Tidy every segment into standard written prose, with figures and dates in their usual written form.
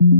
Good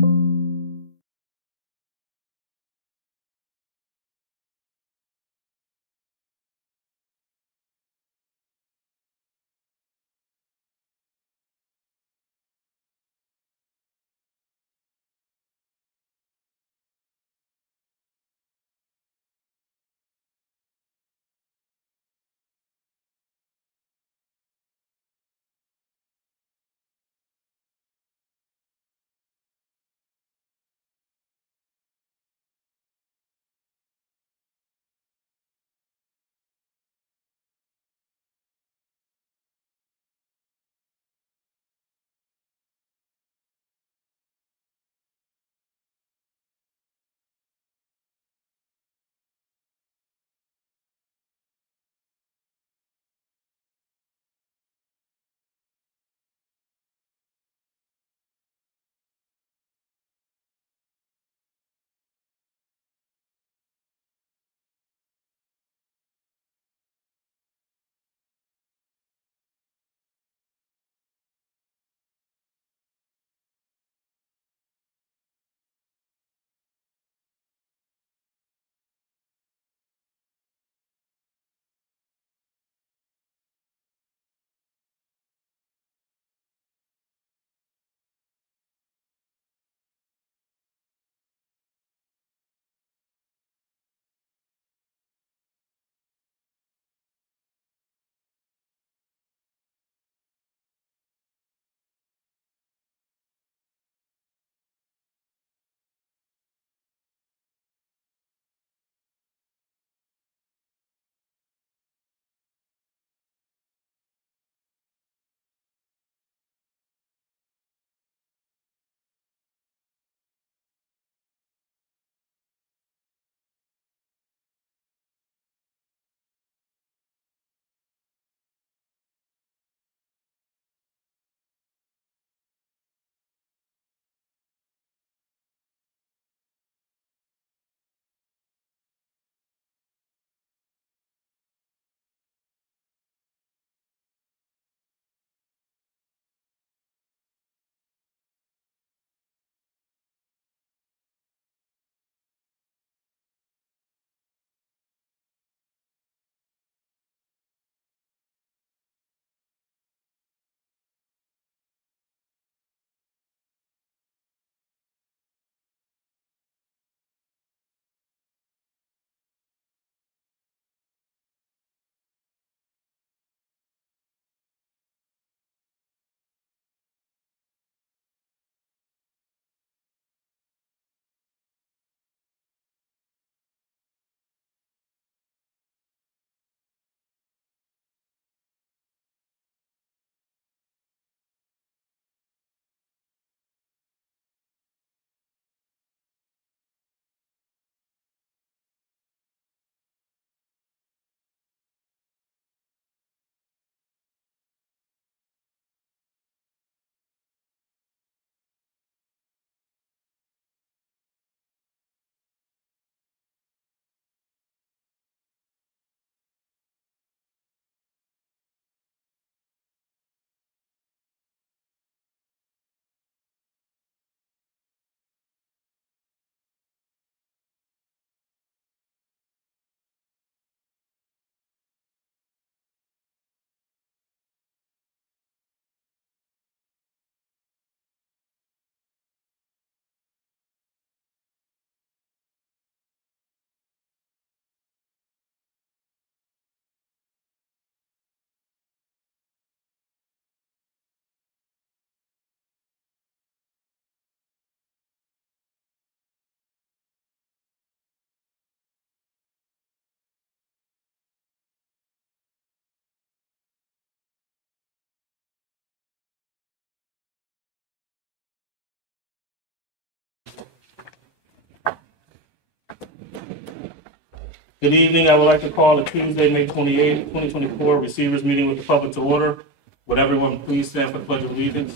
evening. I would like to call the Tuesday, May 28th, 2024 Receivers Meeting with the public to order. Would everyone please stand for the Pledge of Allegiance?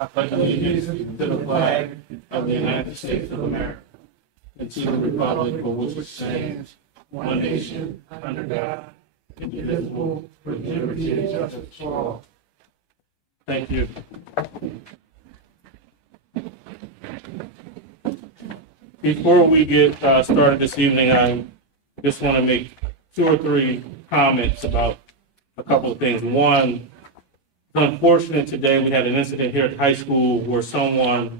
I pledge allegiance to the flag of the United States of America and to the republic for which it stands, one nation, under God, indivisible, with liberty and justice for all. Thank you. Before we get started this evening, I just want to make 2 or 3 comments about a couple of things. One, it's unfortunate today we had an incident here at the high school where a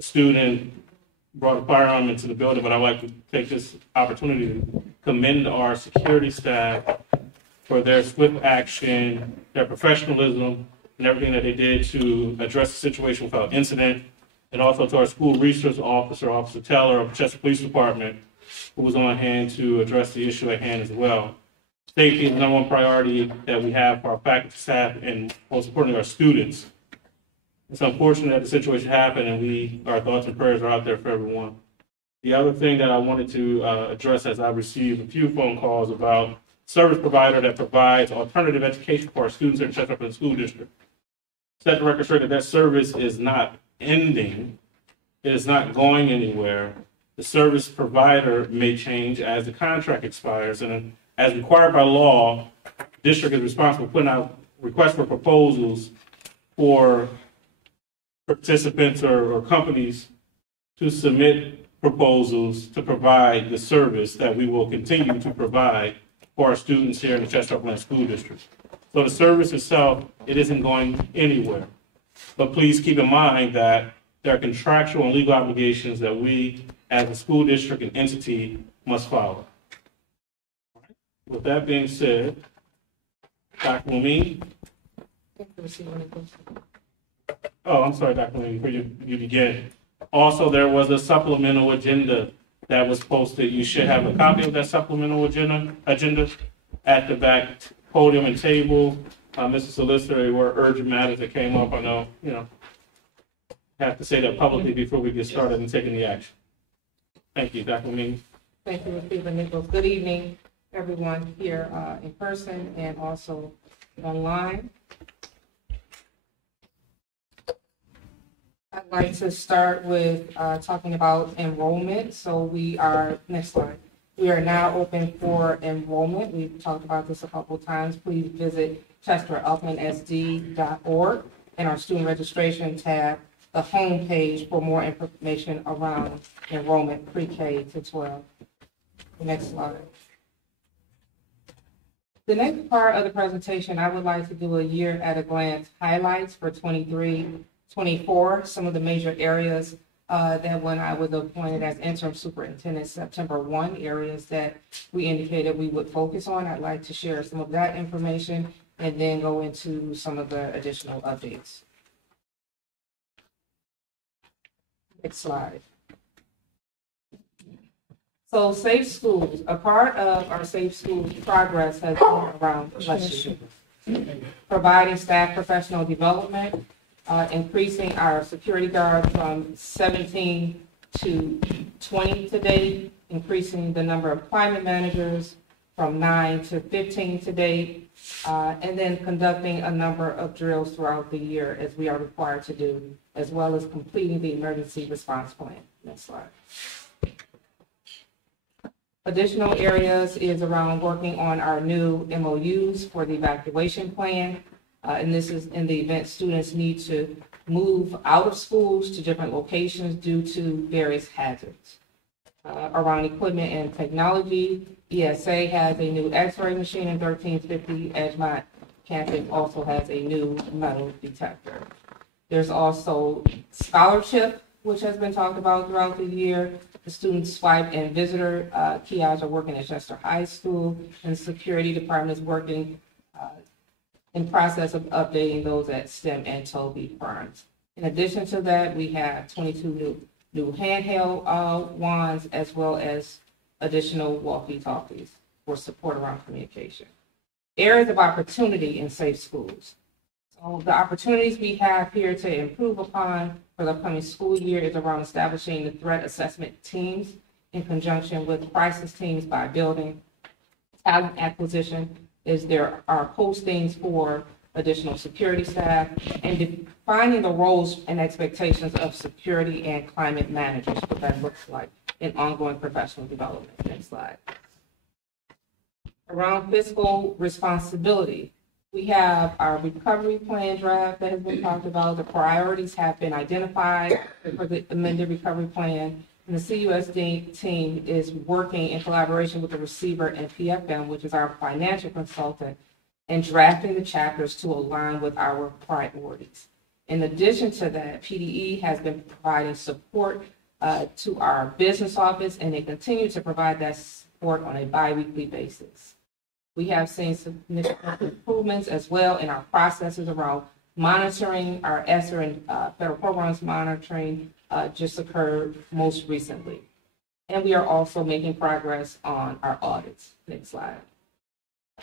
student, brought a firearm into the building, but I'd like to take this opportunity to commend our security staff for their swift action, their professionalism, and everything that they did to address the situation without incident, and also to our school resource officer, Officer Taylor of the Chester Police Department, who was on hand to address the issue at hand as well. Safety is the number one priority that we have for our faculty, staff, and most importantly, our students. It's unfortunate that the situation happened, and our thoughts and prayers are out there for everyone. The other thing that I wanted to address, as I received a few phone calls about service provider that provides alternative education for our students in Chester Upland School District. Set the record straight that service is not ending. It is not going anywhere. The service provider may change as the contract expires, and as required by law, the district is responsible for putting out requests for proposals for participants or companies to submit proposals to provide the service that we will continue to provide for our students here in the Chester Upland School District. So the service itself, it isn't going anywhere. But please keep in mind that there are contractual and legal obligations that we, as a school district and entity, must follow. With that being said, Dr. Mumine. Oh, I'm sorry, Dr. Mumine, before you begin. Also, there was a supplemental agenda that was posted. You should have a copy of that supplemental agenda at the back podium and table. Mr. Solicitor, there were urgent matters that came up. I know, have to say that publicly before we get started and taking the action. Thank you, Dr. Mumine. Thank you, Stephen Nichols. Good evening, everyone here in person and also online. I'd like to start with talking about enrollment. So next slide. We are now open for enrollment. We've talked about this a couple of times. Please visit chesteruplandsd.org and our student registration tab, the home page, for more information around enrollment pre-K to 12. Next slide. The next part of the presentation, I would like to do a year at a glance highlights for 23-24, some of the major areas that when I was appointed as interim superintendent September 1, areas that we indicated we would focus on. I'd like to share some of that information and then go into some of the additional updates. Next slide. So Safe Schools, a part of our Safe Schools progress has been around providing staff professional development, increasing our security guard from 17 to 20 today, increasing the number of climate managers from 9 to 15 today, and then conducting a number of drills throughout the year as we are required to do, as well as completing the emergency response plan. Next slide. Additional areas is around working on our new MOUs for the evacuation plan. And this is in the event students need to move out of schools to different locations due to various hazards. Around equipment and technology, ESA has a new X-ray machine, and 1350 Edgemont campus also has a new metal detector. There's also scholarship, which has been talked about throughout the year. The student swipe and visitor kiosks are working at Chester High School, and the security department is working in process of updating those at STEM and Toby Farms. In addition to that, we have 22 new handheld wands, as well as additional walkie-talkies for support around communication. Areas of opportunity in Safe Schools. So the opportunities we have here to improve upon for the upcoming school year is around establishing the threat assessment teams in conjunction with crisis teams by building. Talent acquisition is there are postings for additional security staff, and defining the roles and expectations of security and climate managers, what that looks like in ongoing professional development. Next slide. Around fiscal responsibility, we have our recovery plan draft that has been talked about. The priorities have been identified for the amended recovery plan, And the CUSD team is working in collaboration with the receiver and PFM, which is our financial consultant, in drafting the chapters to align with our priorities. In addition to that, PDE has been providing support to our business office, and they continue to provide that support on a bi-weekly basis. We have seen significant improvements as well in our processes around monitoring. Our ESSER and federal programs monitoring just occurred most recently. And we are also making progress on our audits. Next slide.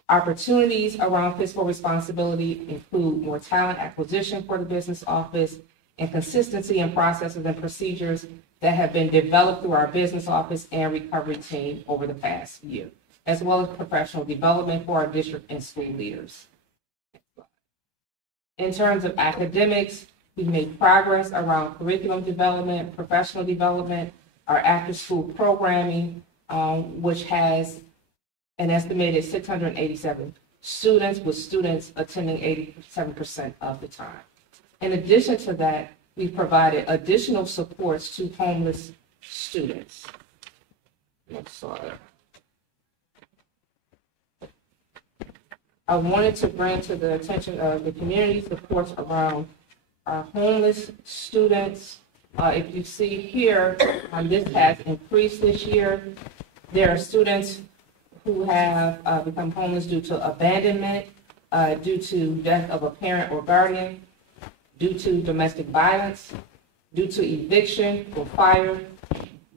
Opportunities around fiscal responsibility include more talent acquisition for the business office and consistency in processes and procedures that have been developed through our business office and recovery team over the past year, as well as professional development for our district and school leaders. In terms of academics, we've made progress around curriculum development, professional development, our after-school programming, which has an estimated 687 students, with students attending 87% of the time. In addition to that, we've provided additional supports to homeless students. Next slide. I wanted to bring to the attention of the community supports around our homeless students. If you see here, this has increased this year. There are students who have become homeless due to abandonment, due to death of a parent or guardian, due to domestic violence, due to eviction or fire,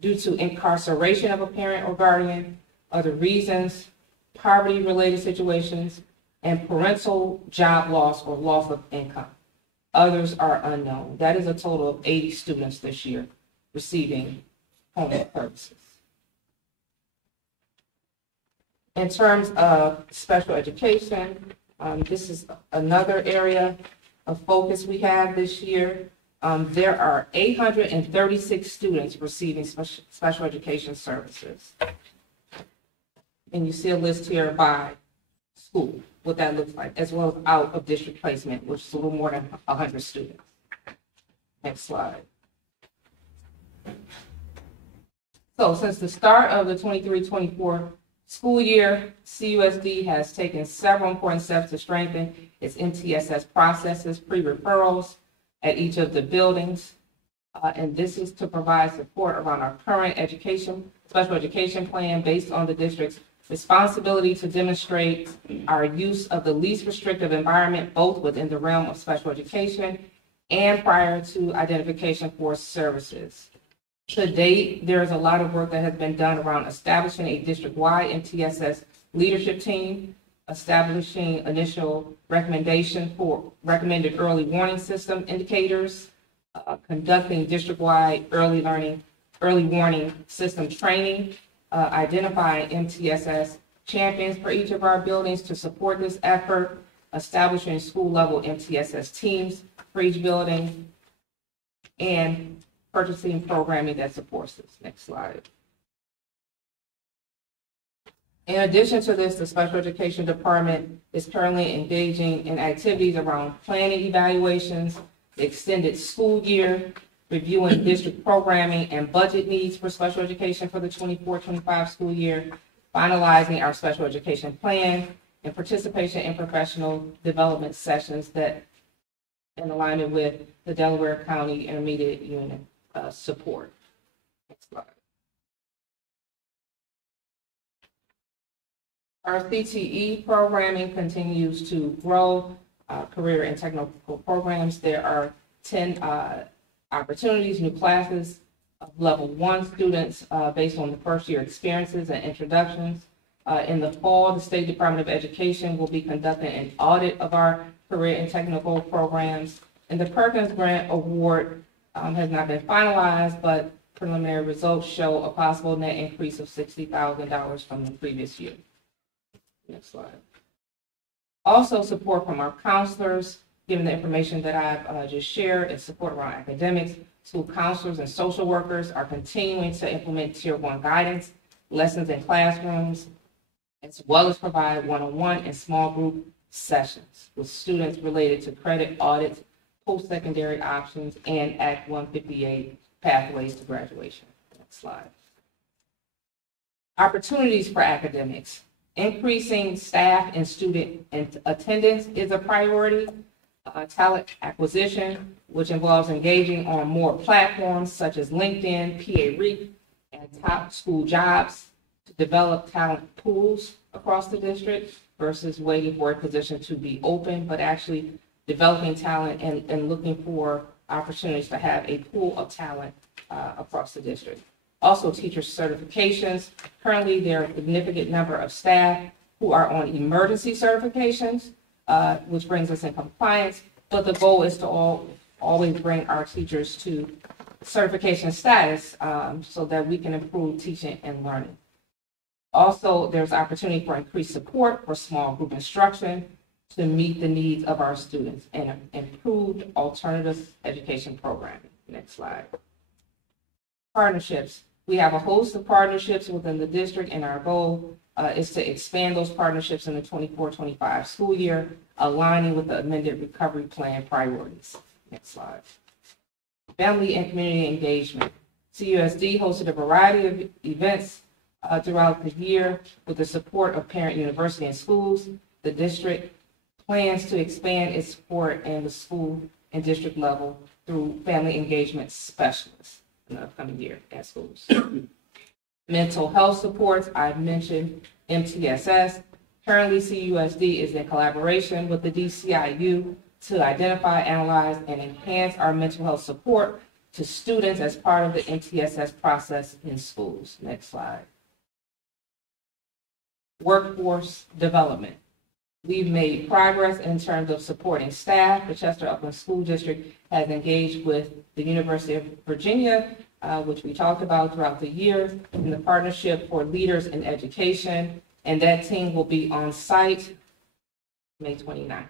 due to incarceration of a parent or guardian, other reasons, poverty-related situations, and parental job loss or loss of income. Others are unknown. That is a total of 80 students this year receiving homeless services. In terms of special education, this is another area of focus we have this year. There are 836 students receiving special education services. And you see a list here by school, what that looks like, as well as out of district placement, which is a little more than 100 students. Next slide. So since the start of the 23-24 school year, CUSD has taken several important steps to strengthen its MTSS processes, pre-referrals at each of the buildings. And this is to provide support around our current special education plan based on the district's responsibility to demonstrate our use of the least restrictive environment, both within the realm of special education and prior to identification for services. To date, there is a lot of work that has been done around establishing a district-wide MTSS leadership team, establishing initial recommendation for recommended early warning system indicators, conducting district-wide early warning system training, identifying MTSS champions for each of our buildings to support this effort, establishing school-level MTSS teams for each building, and purchasing programming that supports this. Next slide. In addition to this, the special education department is currently engaging in activities around planning evaluations, the extended school year, reviewing district programming and budget needs for special education for the 24-25 school year, finalizing our special education plan, and participation in professional development sessions that in alignment with the Delaware County Intermediate Unit support. Next slide. Our CTE programming continues to grow, career and technical programs. There are 10 opportunities, new classes of level 1 students based on the first year experiences and introductions. In the fall, the State Department of Education will be conducting an audit of our career and technical programs. And the Perkins Grant Award has not been finalized, but preliminary results show a possible net increase of $60,000 from the previous year. Next slide. Also, support from our counselors, given the information that I've just shared, and support around academics. School counselors and social workers are continuing to implement Tier 1 guidance, lessons in classrooms, as well as provide one-on-one and small group sessions with students related to credit audits, post-secondary options, and Act 158 pathways to graduation. Next slide. Opportunities for academics. Increasing staff and student attendance is a priority. Talent acquisition, which involves engaging on more platforms such as LinkedIn, PA REAP, and Top School Jobs to develop talent pools across the district versus waiting for a position to be open, but actually developing talent and looking for opportunities to have a pool of talent across the district. Also, teacher certifications. Currently, there are a significant number of staff who are on emergency certifications, which brings us in compliance, but the goal is to always bring our teachers to certification status so that we can improve teaching and learning. Also, there's opportunity for increased support for small group instruction to meet the needs of our students and improved alternative education programming. Next slide. Partnerships. We have a host of partnerships within the district, and our goal is to expand those partnerships in the 24-25 school year, aligning with the amended recovery plan priorities. Next slide. Family and community engagement. CUSD hosted a variety of events throughout the year with the support of Parent University and schools. The district plans to expand its support in the school and district level through family engagement specialists in the upcoming year at schools. Mental health supports, I've mentioned MTSS. Currently, CUSD is in collaboration with the DCIU to identify, analyze, and enhance our mental health support to students as part of the MTSS process in schools. Next slide. Workforce development. We've made progress in terms of supporting staff. The Chester Upland School District has engaged with the University of Virginia, which we talked about throughout the year, in the Partnership for Leaders in Education, and that team will be on site May 29th.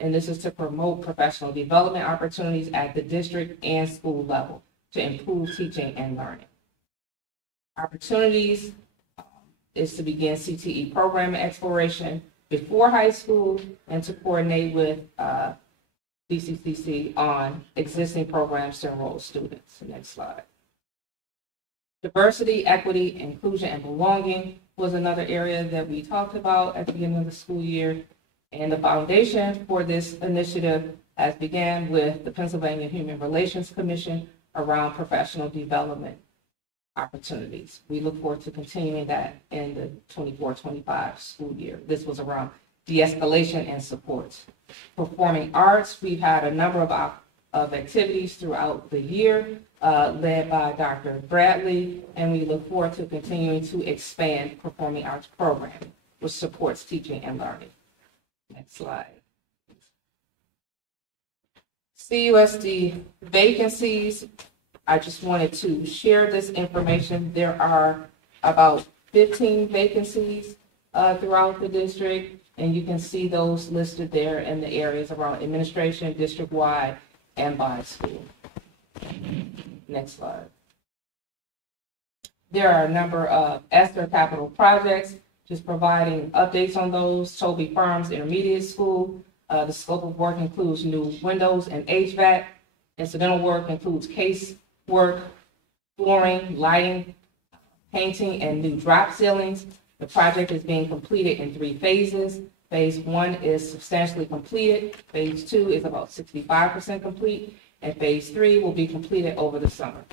And this is to promote professional development opportunities at the district and school level to improve teaching and learning. Opportunities is to begin CTE program exploration before high school and to coordinate with DCCC on existing programs to enroll students. Next slide. Diversity, equity, inclusion, and belonging was another area that we talked about at the beginning of the school year. And the foundation for this initiative has began with the Pennsylvania Human Relations Commission around professional development opportunities. We look forward to continuing that in the 24-25 school year. This was around de-escalation and support. Performing arts, we've had a number of activities throughout the year led by Dr. Bradley, and we look forward to continuing to expand performing arts programming, which supports teaching and learning. Next slide. CUSD vacancies. I just wanted to share this information. There are about 15 vacancies throughout the district, and you can see those listed there in the areas around administration, district-wide, and by school. Next slide. There are a number of ESSER capital projects, just providing updates on those. Toby Farms Intermediate School. The scope of work includes new windows and HVAC. Incidental work includes case work, flooring, lighting, painting, and new drop ceilings. The project is being completed in 3 phases. Phase 1 is substantially completed. Phase 2 is about 65% complete. And phase 3 will be completed over the summer.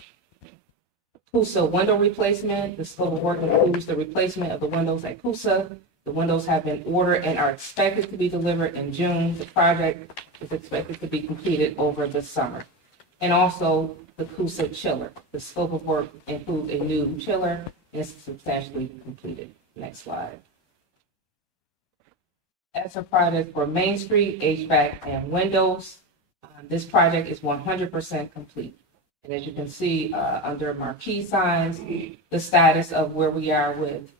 CUSA window replacement. The scope of work includes the replacement of the windows at CUSA. The windows have been ordered and are expected to be delivered in June. The project is expected to be completed over the summer. And also the CUSA chiller. The scope of work includes a new chiller and is substantially completed. Next slide. ESSER project for Main Street, HVAC and windows. This project is 100% complete. And as you can see under marquee signs, the status of where we are with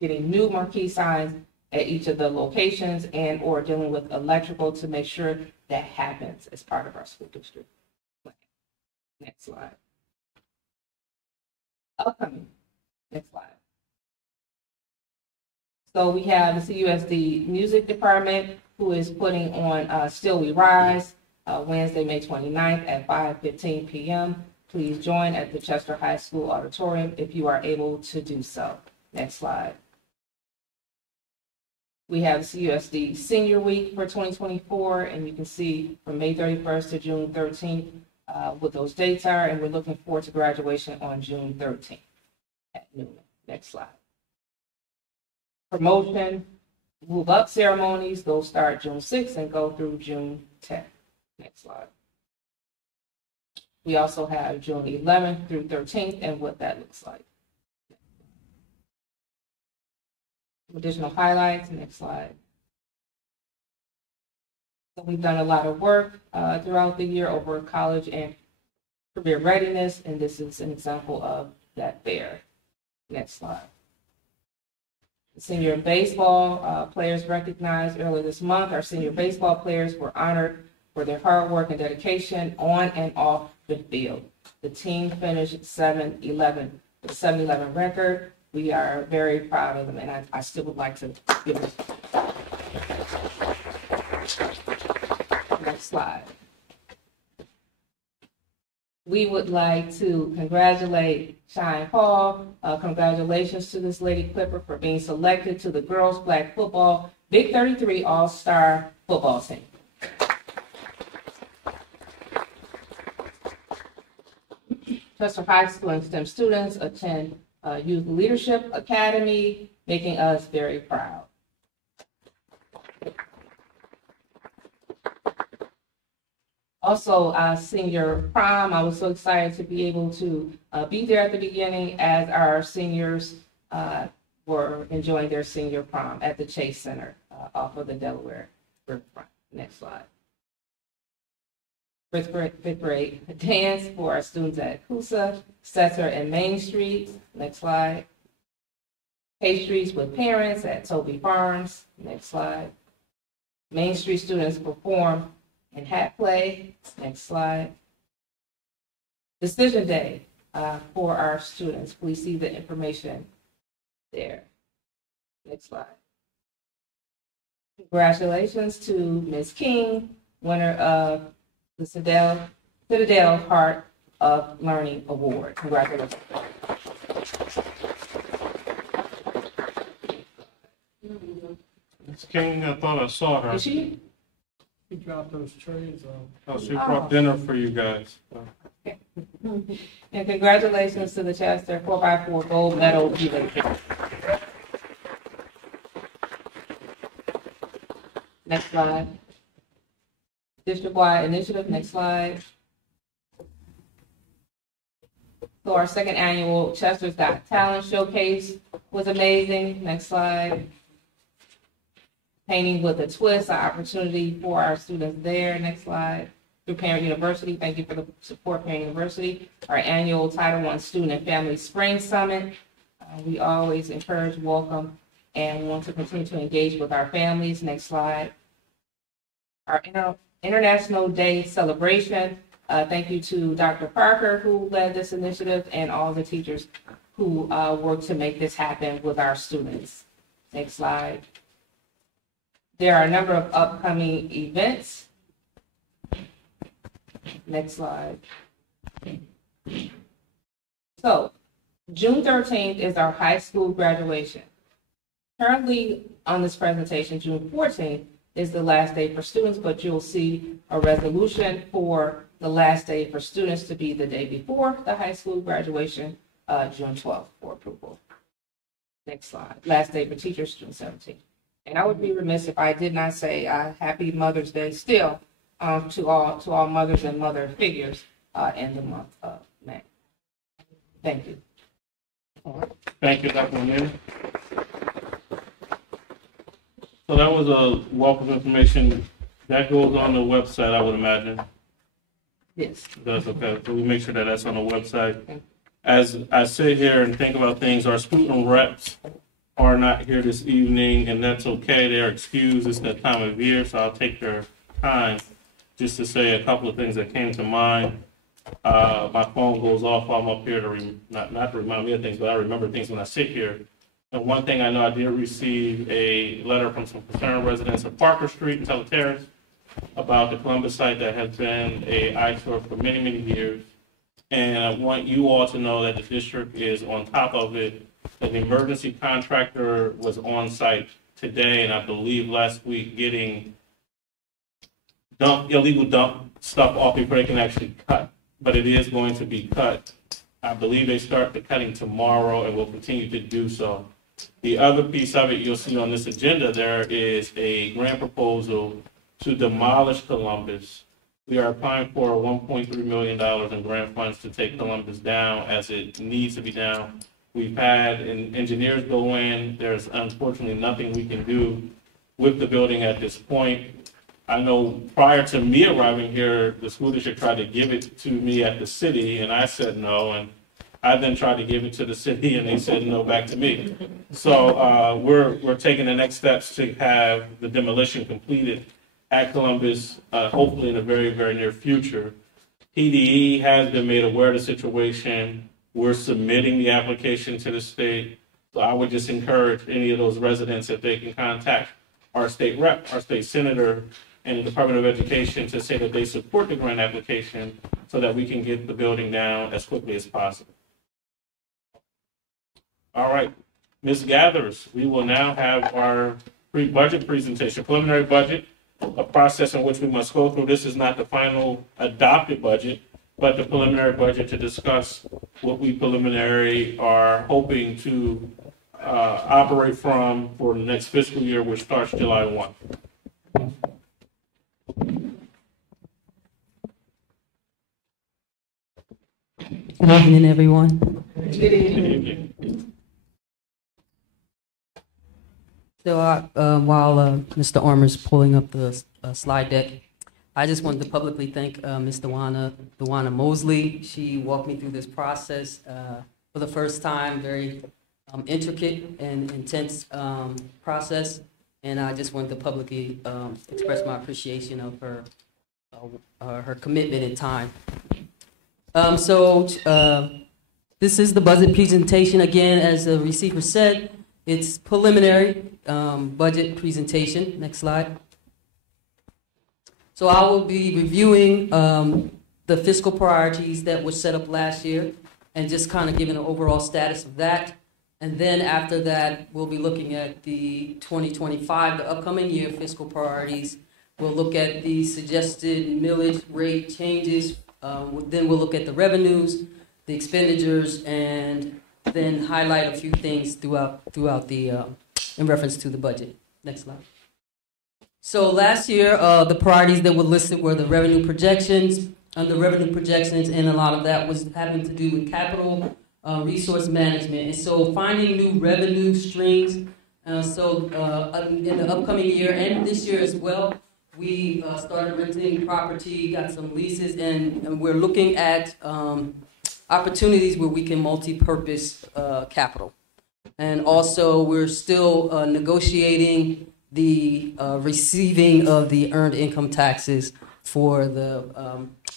getting new marquee signs at each of the locations and or dealing with electrical to make sure that happens as part of our school district plan. Next slide. Upcoming. Next slide. So we have the CUSD Music Department who is putting on Still We Rise Wednesday, May 29th at 5:15 p.m. please join at the Chester High School Auditorium if you are able to do so. Next slide. We have CUSD Senior Week for 2024, and you can see from May 31st to June 13th what those dates are, and we're looking forward to graduation on June 13th at noon. Next slide. Promotion, move up ceremonies, those start June 6th and go through June 10th. Next slide. We also have June 11th through 13th and what that looks like. Additional highlights, next slide. So we've done a lot of work throughout the year over college and career readiness, and this is an example of that there. Next slide. Senior baseball players recognized earlier this month. Our senior baseball players were honored for their hard work and dedication on and off the field. The team finished 7-11 with a 7-11 record. We are very proud of them, and I still would like to give them. Next slide. We would like to congratulate Shine Paul. Congratulations to this Lady Clipper for being selected to the Girls Flag Football Big 33 All-Star Football Team. Chester High School and STEM students attend Youth Leadership Academy, making us very proud. Also, senior prom, I was so excited to be able to be there at the beginning as our seniors were enjoying their senior prom at the Chase Center off of the Delaware Riverfront. Next slide. Fifth grade dance for our students at Coosa, Setzer, and Main Street. Next slide. Pastries with parents at Toby Farms. Next slide. Main Street students perform in hat play. Next slide. Decision day for our students. Please see the information there. Next slide. Congratulations to Ms. King, winner of the Citadel Heart of Learning Award. Congratulations. Ms. King, I thought I saw her. Is she? He dropped those trays off. Oh, she brought dinner for you guys. Okay. And congratulations to the Chester 4x4 Gold Medal Relay. Next slide. District-wide initiative, next slide. So our second annual Chester's Got Talent Showcase was amazing. Next slide. Painting with a Twist, an opportunity for our students there. Next slide. Through Parent University, thank you for the support, Parent University. Our annual Title I Student and Family Spring Summit. We always encourage, welcome, and want to continue to engage with our families. Next slide. Our International Day celebration. Thank you to Dr. Parker, who led this initiative, and all the teachers who worked to make this happen with our students. Next slide. There are a number of upcoming events. Next slide. So, June 13th is our high school graduation. Currently on this presentation, June 14th is the last day for students, but you'll see a resolution for the last day for students to be the day before the high school graduation, June 12th for approval. Next slide. Last day for teachers, June 17th. And I would be remiss if I did not say Happy Mother's Day still to all mothers and mother figures in the month of May. Thank you. Thank you, Dr. O'Neill. So that was a wealth of information that goes on the website, I would imagine. Yes. That's okay. So we make sure that that's on the website. As I sit here and think about things, our student reps are not here this evening, and that's okay. They're excused. It's that time of year, so I'll take their time just to say a couple of things that came to mind. My phone goes off while I'm up here to not to remind me of things, but I remember things when I sit here. And one thing I know, I did receive a letter from some concerned residents of Parker Street and Teller Terrace about the Columbus site that has been an eyesore for many, many years. And I want you all to know that the district is on top of it. An emergency contractor was on site today, and I believe last week, getting illegal dump stuff off before they can actually cut. But it is going to be cut. I believe they start the cutting tomorrow and will continue to do so. The other piece of it you'll see on this agenda, there is a grant proposal to demolish Columbus. We are applying for $1.3 million in grant funds to take Columbus down as it needs to be down. We've had engineers go in. There's unfortunately nothing we can do with the building at this point. I know prior to me arriving here, the school district tried to give it to me at the city, and I said no. And I then tried to give it to the city, and they said no back to me. So we're taking the next steps to have the demolition completed at Columbus, hopefully in the very, very near future. PDE has been made aware of the situation. We're submitting the application to the state. So I would just encourage any of those residents, if they can contact our state rep, our state senator, and the Department of Education to say that they support the grant application so that we can get the building down as quickly as possible. All right, Ms. Gathers, we will now have our pre-budget presentation, preliminary budget, a process in which we must go through. This is not the final adopted budget, but the preliminary budget to discuss what we preliminary are hoping to operate from for the next fiscal year, which starts July 1. Good evening, everyone. Good evening. So while Mr. Armour's pulling up the slide deck, I just wanted to publicly thank Ms. Dewana Mosley. She walked me through this process for the first time, very intricate and intense process, and I just wanted to publicly express my appreciation of her commitment and time. This is the budget presentation. Again, as the receiver said, it's preliminary budget presentation. Next slide. So I will be reviewing the fiscal priorities that were set up last year and just kind of giving an overall status of that. And then after that, we'll be looking at the 2025, the upcoming year fiscal priorities. We'll look at the suggested millage rate changes. Then we'll look at the revenues, the expenditures, and then highlight a few things throughout the in reference to the budget. Next slide. So last year, the priorities that were listed were the revenue projections, and a lot of that was having to do with capital resource management. And so finding new revenue streams. In the upcoming year and this year as well, we started renting property, got some leases, and we're looking at opportunities where we can multi-purpose capital. And also, we're still negotiating the receiving of the earned income taxes for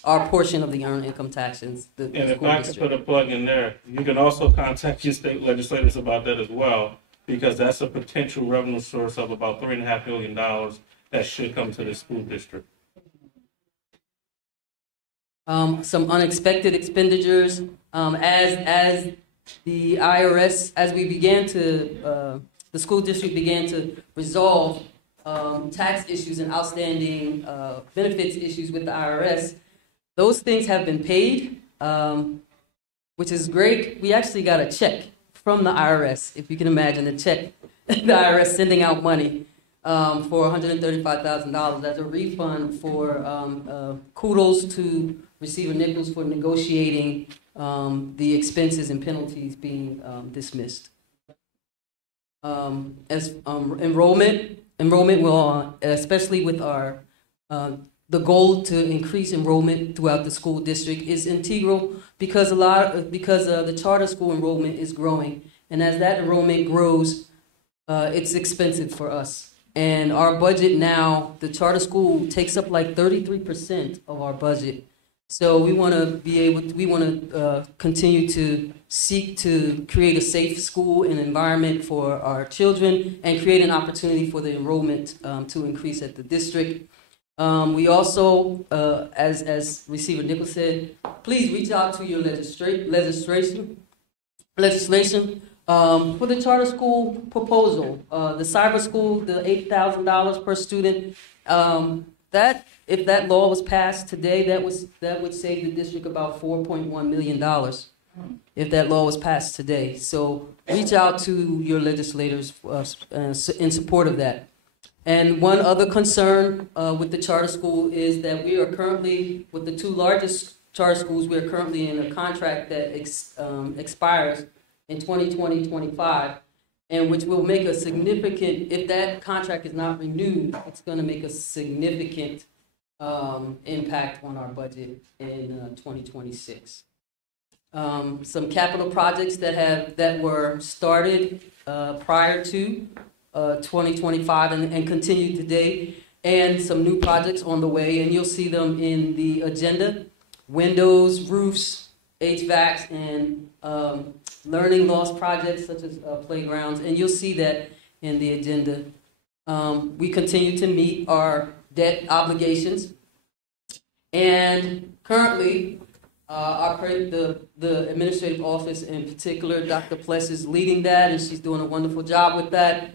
our portion of the earned income taxes. And if I can put a plug in there, you can also contact your state legislators about that as well, because that's a potential revenue source of about $3.5 million that should come to the school district. Some unexpected expenditures, as the IRS, as we began to, the school district began to resolve tax issues and outstanding benefits issues with the IRS. Those things have been paid, which is great. We actually got a check from the IRS, if you can imagine a check, the IRS sending out money for $135,000 as a refund for kudos to Receiver Nichols for negotiating the expenses and penalties being dismissed. Enrollment will, especially with our the goal to increase enrollment throughout the school district is integral because the charter school enrollment is growing, and as that enrollment grows, it's expensive for us. And our budget now, the charter school takes up like 33% of our budget. So we want to continue to seek to create a safe school and environment for our children and create an opportunity for the enrollment to increase at the district. We also, as Receiver Nichols said, please reach out to your legislation for the charter school proposal. The cyber school, the $8,000 per student. That if that law was passed today, that would save the district about $4.1 million. If that law was passed today, so reach out to your legislators in support of that. And one other concern with the charter school is that we are currently, with the two largest charter schools, we are currently in a contract that expires in 2020-25, and which will make a significant, if that contract is not renewed, it's going to make a significant impact on our budget in 2026. Some capital projects that were started prior to 2025 and continue today, and some new projects on the way, and you'll see them in the agenda: windows, roofs, HVACs, and learning loss projects such as playgrounds, and you'll see that in the agenda. We continue to meet our debt obligations, and currently the administrative office in particular, Dr. Pless is leading that, and she's doing a wonderful job with that.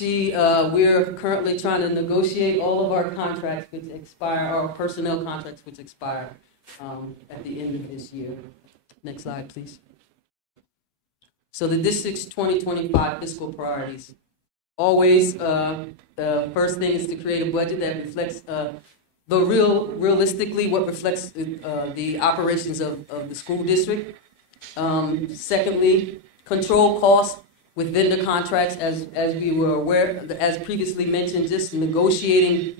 We're currently trying to negotiate all of our contracts which expire, our personnel contracts which expire at the end of this year. Next slide, please. So the district's 2025 fiscal priorities. Always, the first thing is to create a budget that reflects realistically what reflects the operations of the school district. Secondly, control costs with vendor contracts, as we were aware, as previously mentioned, just negotiating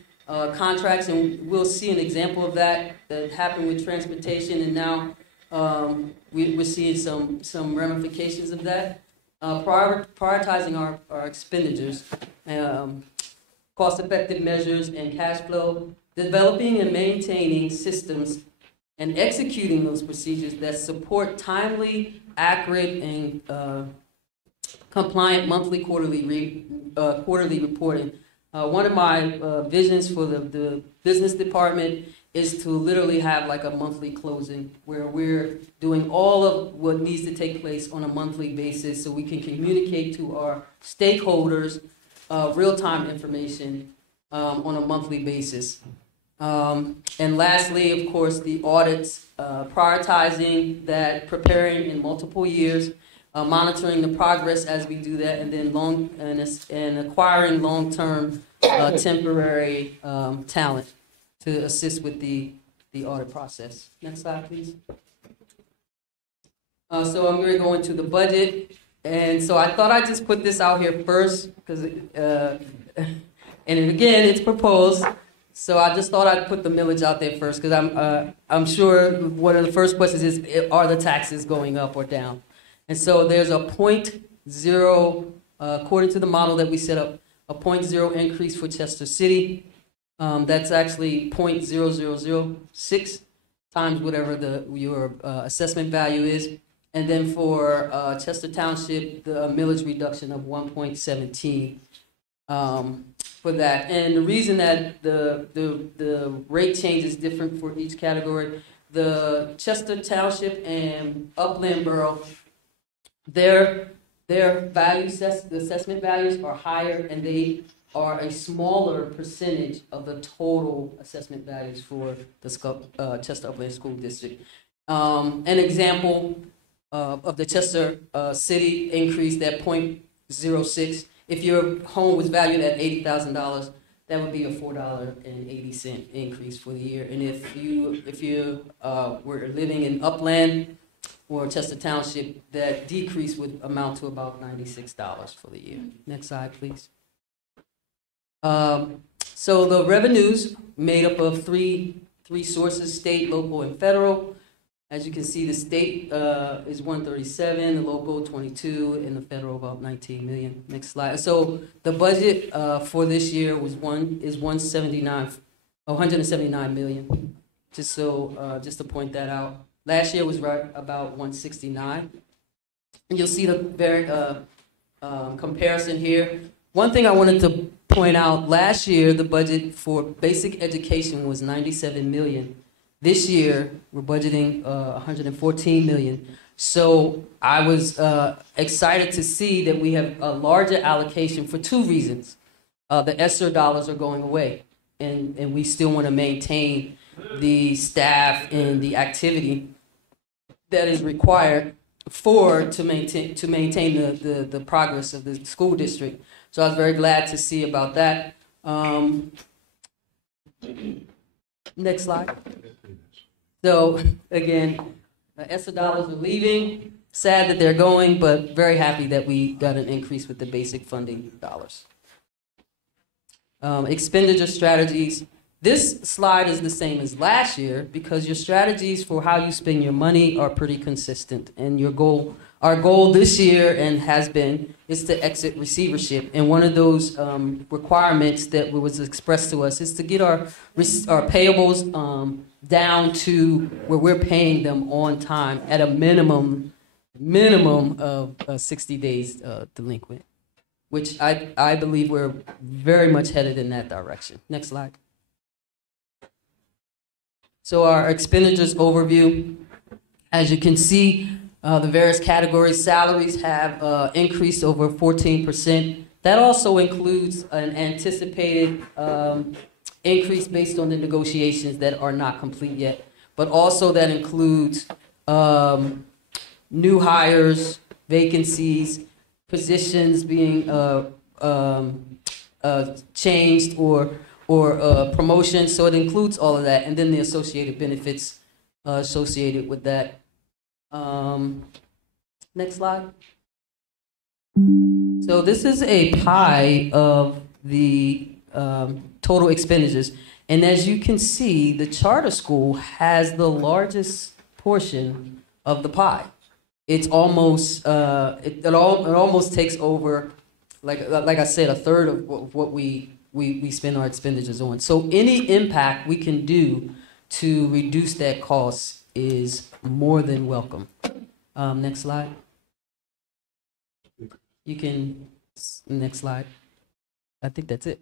contracts, and we'll see an example of that happened with transportation, and now we're seeing some ramifications of that. Prioritizing our expenditures, cost-effective measures and cash flow, developing and maintaining systems and executing those procedures that support timely, accurate, and compliant monthly, quarterly reporting. One of my visions for the business department is to literally have like a monthly closing where we're doing all of what needs to take place on a monthly basis so we can communicate to our stakeholders real-time information on a monthly basis. And lastly, of course, the audits, prioritizing that, preparing in multiple years, monitoring the progress as we do that, and then acquiring long-term temporary talent to assist with the audit process. Next slide, please. So I'm going to go into the budget, and so I thought I'd just put this out here first because, and again, it's proposed. So I just thought I'd put the millage out there first because I'm sure one of the first questions is, are the taxes going up or down? And so there's a 0.0, according to the model that we set up, a 0.0 increase for Chester City. That's actually 0.0006 times whatever your assessment value is. And then for Chester Township, the millage reduction of 1.17 for that. And the reason that the rate change is different for each category, the Chester Township and Upland Borough, their value the assessment values are higher, and they are a smaller percentage of the total assessment values for the Chester Upland School District. An example of the Chester City increase, that 0.06. If your home was valued at $80,000, that would be a $4.80 increase for the year. And if you were living in Upland or Chester Township, that decrease would amount to about $96 for the year. Next slide, please. So the revenues made up of three sources: state, local, and federal. As you can see, the state is 137, the local 22, and the federal about 19 million. Next slide. So the budget for this year is 179 million. Just to point that out. Last year was right about 169. And you'll see the very comparison here. One thing I wanted to point out, last year, the budget for basic education was 97 million. This year, we're budgeting 114 million. So I was excited to see that we have a larger allocation for two reasons. The ESSER dollars are going away, and we still want to maintain the staff and the activity that is required to maintain the progress of the school district. So I was very glad to see about that. Next slide. So again, ESSER dollars are leaving. Sad that they're going, but very happy that we got an increase with the basic funding dollars. Expenditure strategies. This slide is the same as last year because your strategies for how you spend your money are pretty consistent. And our goal this year and has been, is to exit receivership. And one of those requirements that was expressed to us is to get our payables down to where we're paying them on time at a minimum of 60 days delinquent, which I believe we're very much headed in that direction. Next slide. So our expenditures overview, as you can see, the various categories, salaries have increased over 14%. That also includes an anticipated increase based on the negotiations that are not complete yet. But also that includes new hires, vacancies, positions being changed or promotions. So it includes all of that, and then the associated benefits associated with that. Next slide. So this is a pie of the total expenditures. And as you can see, the charter school has the largest portion of the pie. It's almost, it almost takes over, like I said, a third of what we spend our expenditures on. So any impact we can do to reduce that cost is more than welcome. Next slide. You can, next slide. I think that's it.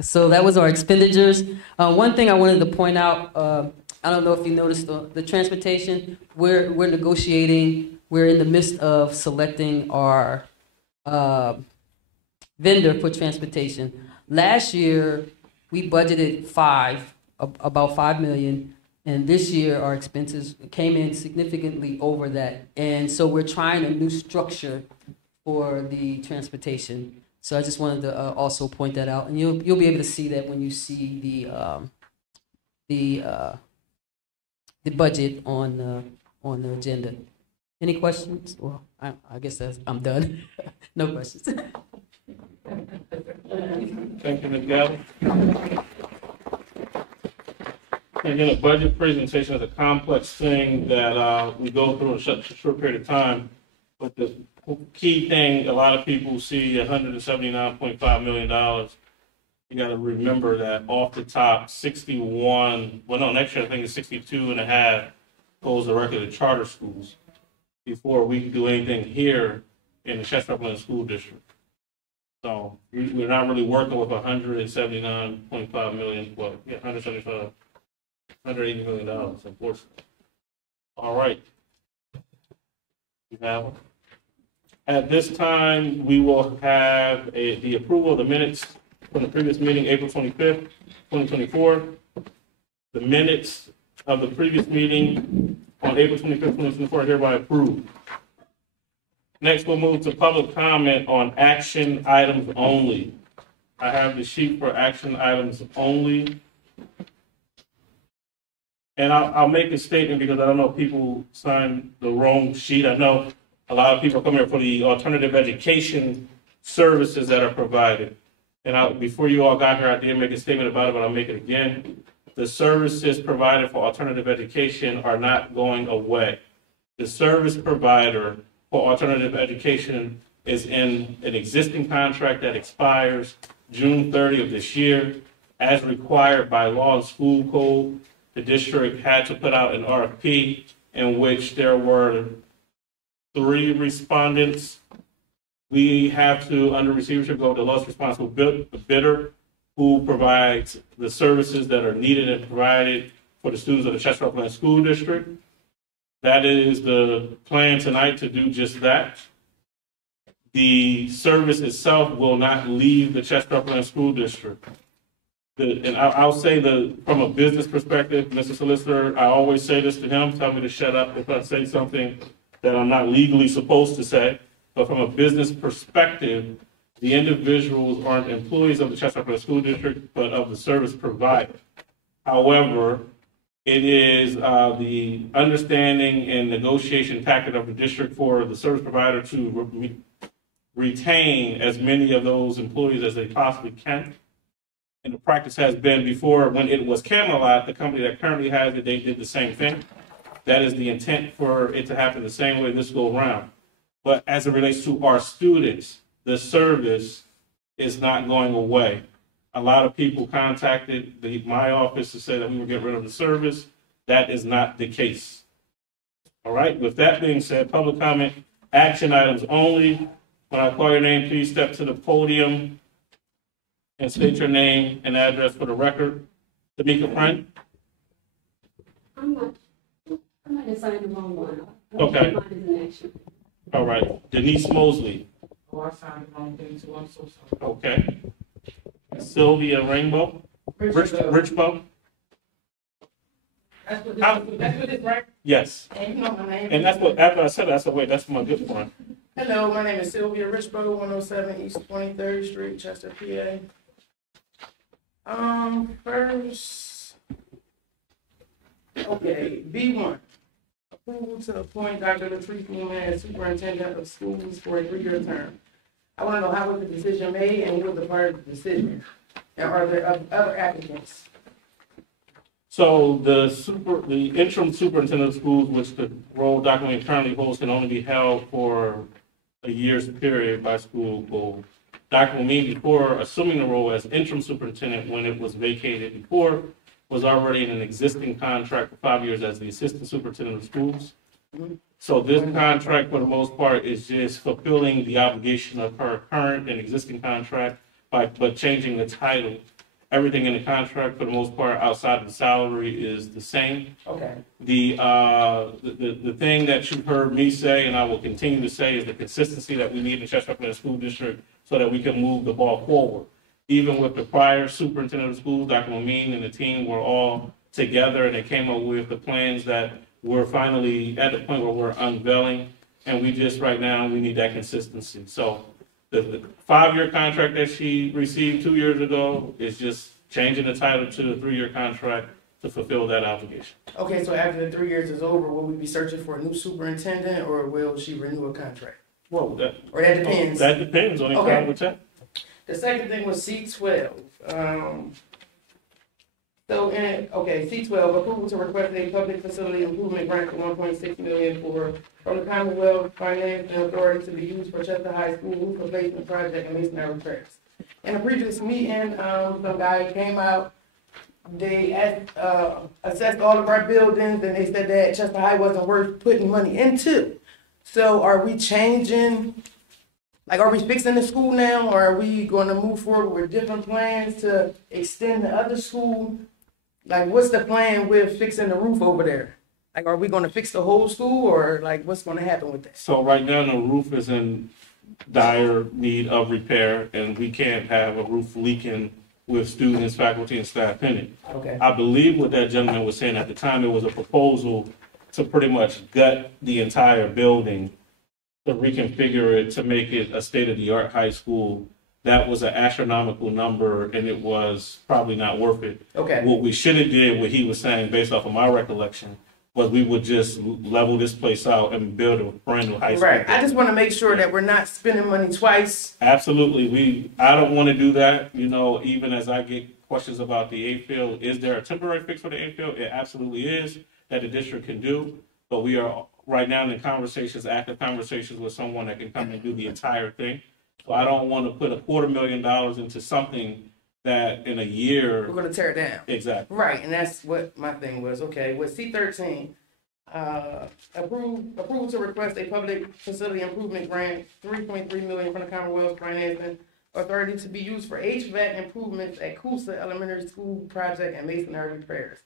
So that was our expenditures. One thing I wanted to point out, I don't know if you noticed the transportation. We're negotiating. We're in the midst of selecting our vendor for transportation. Last year, we budgeted about $5 million, and this year our expenses came in significantly over that. And so we're trying a new structure for the transportation. So I just wanted to also point that out, and you'll be able to see that when you see the budget on the agenda. Any questions? Well, I guess I'm done. No questions. Thank you, Ms. Gallo. Again, a budget presentation is a complex thing that we go through in such a short period of time. But the key thing, a lot of people see $179.5 million. You got to remember that off the top, 61, well, no, next year I think it's 62.5 goes directly to charter schools before we do anything here in the Chester Upland School District. So we're not really working with $179.5 million, well, yeah, $180 million, unfortunately. All right. We have, at this time, we will have the approval of the minutes from the previous meeting, April 25th, 2024. The minutes of the previous meeting on April 25th, 2024 are hereby approved. Next, we'll move to public comment on action items only. I have the sheet for action items only. And I'll make a statement because I don't know if people signed the wrong sheet. I know a lot of people come here for the alternative education services that are provided. And before you all got here, I did make a statement about it, but I'll make it again. The services provided for alternative education are not going away. The service provider for alternative education is in an existing contract that expires June 30 of this year. As required by law and school code, the district had to put out an RFP in which there were 3 respondents we have to, under receivership, go to the lowest responsible bidder who provides the services that are needed and provided for the students of the Chester Upland School District. That is the plan tonight, to do just that. The service itself will not leave the Chester Upland School District. And I'll say from a business perspective, Mr. Solicitor, I always say this to him, tell me to shut up if I say something that I'm not legally supposed to say. But from a business perspective, the individuals aren't employees of the Chester Upland School District, but of the service provider. However, it is the understanding and negotiation tactic of the district for the service provider to retain as many of those employees as they possibly can. And the practice has been before, when it was Camelot, the company that currently has it, they did the same thing. That is the intent for it to happen the same way this go around. But as it relates to our students, the service is not going away. A lot of people contacted my office to say that we were getting rid of the service. That is not the case. All right, with that being said, public comment, action items only. When I call your name, please step to the podium and state your name and address for the record. Tamika Friend. I might have signed the wrong one. Okay. Mine is in action. All right. Denise Mosley. Oh, I signed the wrong thing too, I'm so sorry. Okay. Sylvia Rainbow. Richbow. That's what it's right? Yes. And you know my name. And that's what, after I said that, I said, wait, that's my good friend. Hello, my name is Sylvia Richbow, 107 East 23rd Street, Chester, PA. First, okay, B1. Approval to appoint Dr. Latrice Newman as superintendent of schools for a 3-year term. I want to know how was the decision made and who was the part of the decision? And are there other applicants? So the interim superintendent of schools, which the role Dr. Wayne currently holds, can only be held for a year's period by school board. Dr. Wayne, before assuming the role as interim superintendent, when it was vacated before, was already in an existing contract for 5 years as the assistant superintendent of schools. So this contract, for the most part, is just fulfilling the obligation of her current and existing contract but changing the title. Everything in the contract, for the most part, outside of the salary, is the same. Okay. The thing that you've heard me say, and I will continue to say, is the consistency that we need in the Chester Upland School District so that we can move the ball forward. Even with the prior superintendent of schools, Dr. Amin and the team were all together, and they came up with the plans that we're finally at the point where we're unveiling, and we just, right now, we need that consistency. So the 5-year contract that she received 2 years ago is just changing the title to a 3-year contract to fulfill that obligation. Okay, so after the 3 years is over, will we be searching for a new superintendent or will she renew a contract? Well, Or that depends? that depends on your Okay. time with that. The second thing was C12. C12, approval to request a public facility improvement grant for $1.6 million from the Commonwealth Financial Authority to be used for Chester High School roof replacement project and masonry repairs. In a previous meeting, some guy came out, they assessed all of our buildings, and they said that Chester High wasn't worth putting money into. So are we changing? Like, are we fixing the school now, or are we going to move forward with different plans to extend the other school? Like, what's the plan with fixing the roof over there? Like, are we going to fix the whole school, or like, what's going to happen with this? So right now, the roof is in dire need of repair, and we can't have a roof leaking with students, faculty, and staff in it. Okay. I believe what that gentleman was saying at the time, it was a proposal to pretty much gut the entire building, to reconfigure it, to make it a state-of-the-art high school. That was an astronomical number, and it was probably not worth it. Okay. What we should have did, what he was saying, based off of my recollection, was we would just level this place out and build a brand new high school. Right. I just want to make sure that we're not spending money twice. Absolutely. I don't want to do that. You know, even as I get questions about the A field, is there a temporary fix for the A field? It absolutely is, that the district can do. But we are right now in conversations, active conversations with someone that can come and do the entire thing. So I don't want to put $250,000 into something that in a year. We're going to tear it down. Exactly. Right, and that's what my thing was. Okay, with C13, Approve to request a public facility improvement grant, 3.3 million from the Commonwealth Financing Authority to be used for HVAC improvements at Coosa Elementary School project and masonry repairs.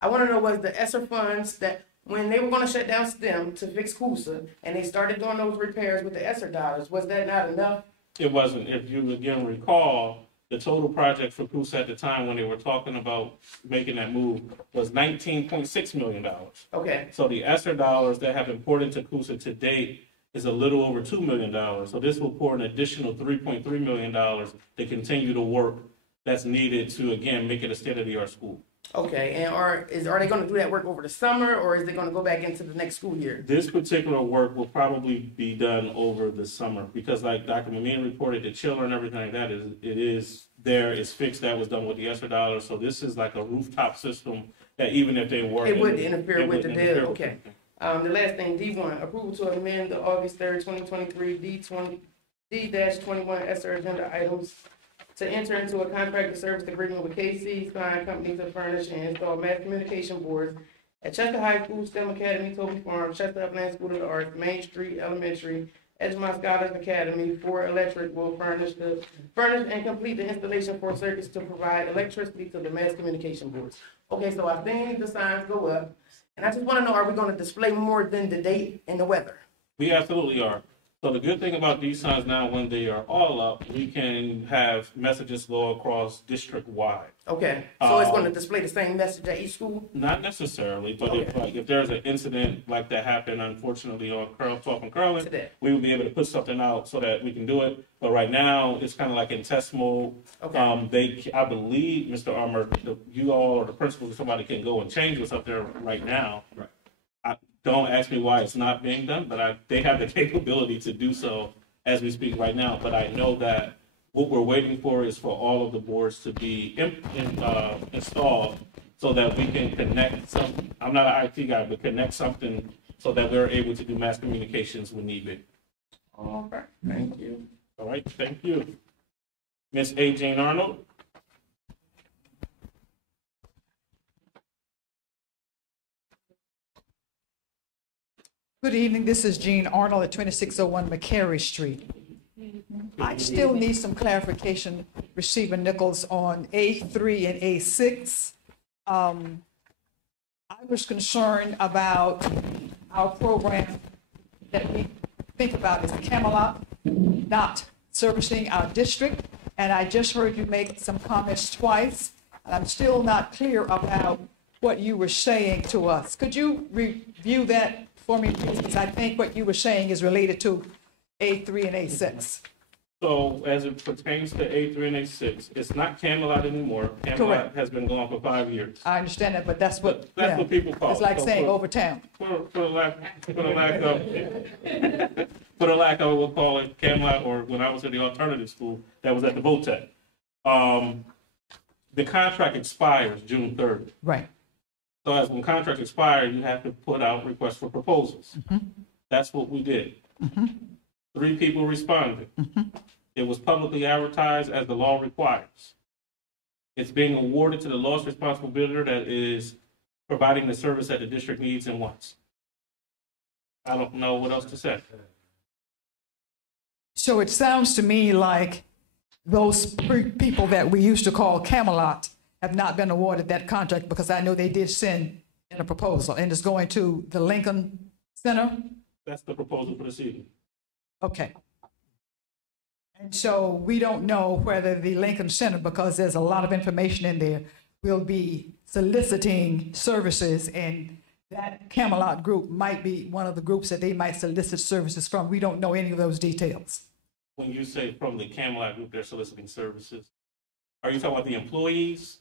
I want to know, was the ESSER funds that, when they were going to shut down STEM to fix Coosa, and they started doing those repairs with the ESSER dollars, was that not enough? It wasn't. If you again recall, the total project for Coosa at the time when they were talking about making that move was $19.6 million. Okay, So the ESSER dollars that have been poured into Coosa to date is a little over $2 million. So this will pour an additional $3.3 million to continue the work that's needed to, again, make it a state-of-the-art school. okay, and are they going to do that work over the summer, or is it going to go back into the next school year? This particular work will probably be done over the summer because like Dr. Mamine reported, the chiller and everything like that it's fixed. That was done with the ESSER dollars. So this is like a rooftop system that even if they were. It wouldn't interfere with the wouldn't bill, interfere with okay. anything. The last thing, D1, approval to amend the August 3rd, 2023 D-21 ESSER agenda items to enter into a contracted service agreement with KC Stein Company to furnish and install mass communication boards at Chester High School, STEM Academy, Toby Farm, Chester Upland School of the Arts, Main Street Elementary, Edgemont Scholars Academy. For Electric will furnish and complete the installation for circuits to provide electricity to the mass communication boards. Okay, so I think the signs go up, and I just want to know, are we going to display more than the date and the weather? We absolutely are. So the good thing about these signs now, when they are all up, we can have messages go across district-wide. Okay, so it's going to display the same message at each school? Not necessarily, but Okay. if there's an incident like that happened, unfortunately, on Talk and Curling, Today. we will be able to put something out so that we can do it. But right now, it's kind of like in test mode. Okay. I believe, Mr. Armour, you all or the principal or somebody can go and change what's up there right now. Right. Don't ask me why it's not being done, but they have the capability to do so as we speak right now. But I know that what we're waiting for is for all of the boards to be installed so that we can connect some. I'm not an IT guy, but connect something so that we're able to do mass communications when needed. All right, thank you. All right, thank you. Miss A. Jane Arnold. Good evening, this is Jean Arnold at 2601 McCary Street. I still need some clarification, Receiver Nichols, on A3 and A6. I was concerned about our program that we think about as Camelot not servicing our district, and I just heard you make some comments twice, and I'm still not clear about what you were saying to us. Could you review that for me, please? Because I think what you were saying is related to A3 and A6. So as it pertains to A3 and A6, it's not Camelot anymore. Camelot Correct. has been going for 5 years. I understand that, but that's what, That's what people call it. it's like So saying for- Overtown. For the lack of, we'll call it Camelot, or when I was at the alternative school, that was at the VOTEC. The contract expires June 3rd. Right. So as when contract expires, you have to put out requests for proposals. That's what we did. 3 people responded. It was publicly advertised as the law requires. It's being awarded to the lowest responsible bidder that is providing the service that the district needs and wants. I don't know what else to say. So it sounds to me like those people that we used to call Camelot have not been awarded that contract, because I know they did send in a proposal, and it's going to the Lincoln Center. That's the proposal for this evening. Okay. And so we don't know whether the Lincoln Center, because there's a lot of information in there, will be soliciting services, and that Camelot group might be one of the groups that they might solicit services from. We don't know any of those details. When you say from the Camelot group, they're soliciting services, are you talking about the employees?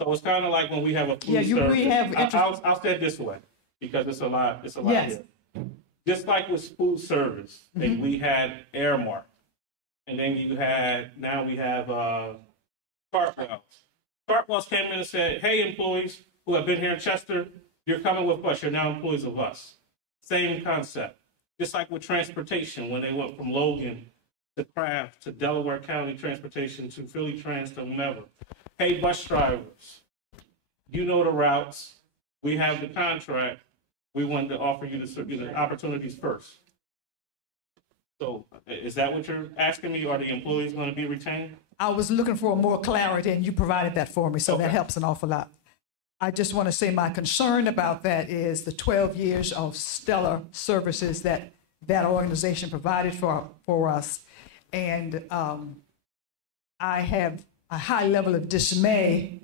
So it's kind of like when we have a food Yeah, we service. have I'll say it this way, because it's a lot Yes. here. Just like with food service, Mm-hmm. we had Airmark, and then now we have Cartwells. Cartwells came in and said, hey, employees who have been here in Chester, you're coming with us, you're now employees of us. Same concept. Just like with transportation, when they went from Logan to Craft to Delaware County Transportation to Philly Trans to whomever. Hey, bus drivers, you know the routes. We have the contract. we wanted to offer you the opportunities first. So is that what you're asking me? Are the employees going to be retained? I was looking for more clarity, and you provided that for me, so that Okay. helps an awful lot. I just want to say my concern about that is the 12 years of stellar services that that organization provided for us. And I have a high level of dismay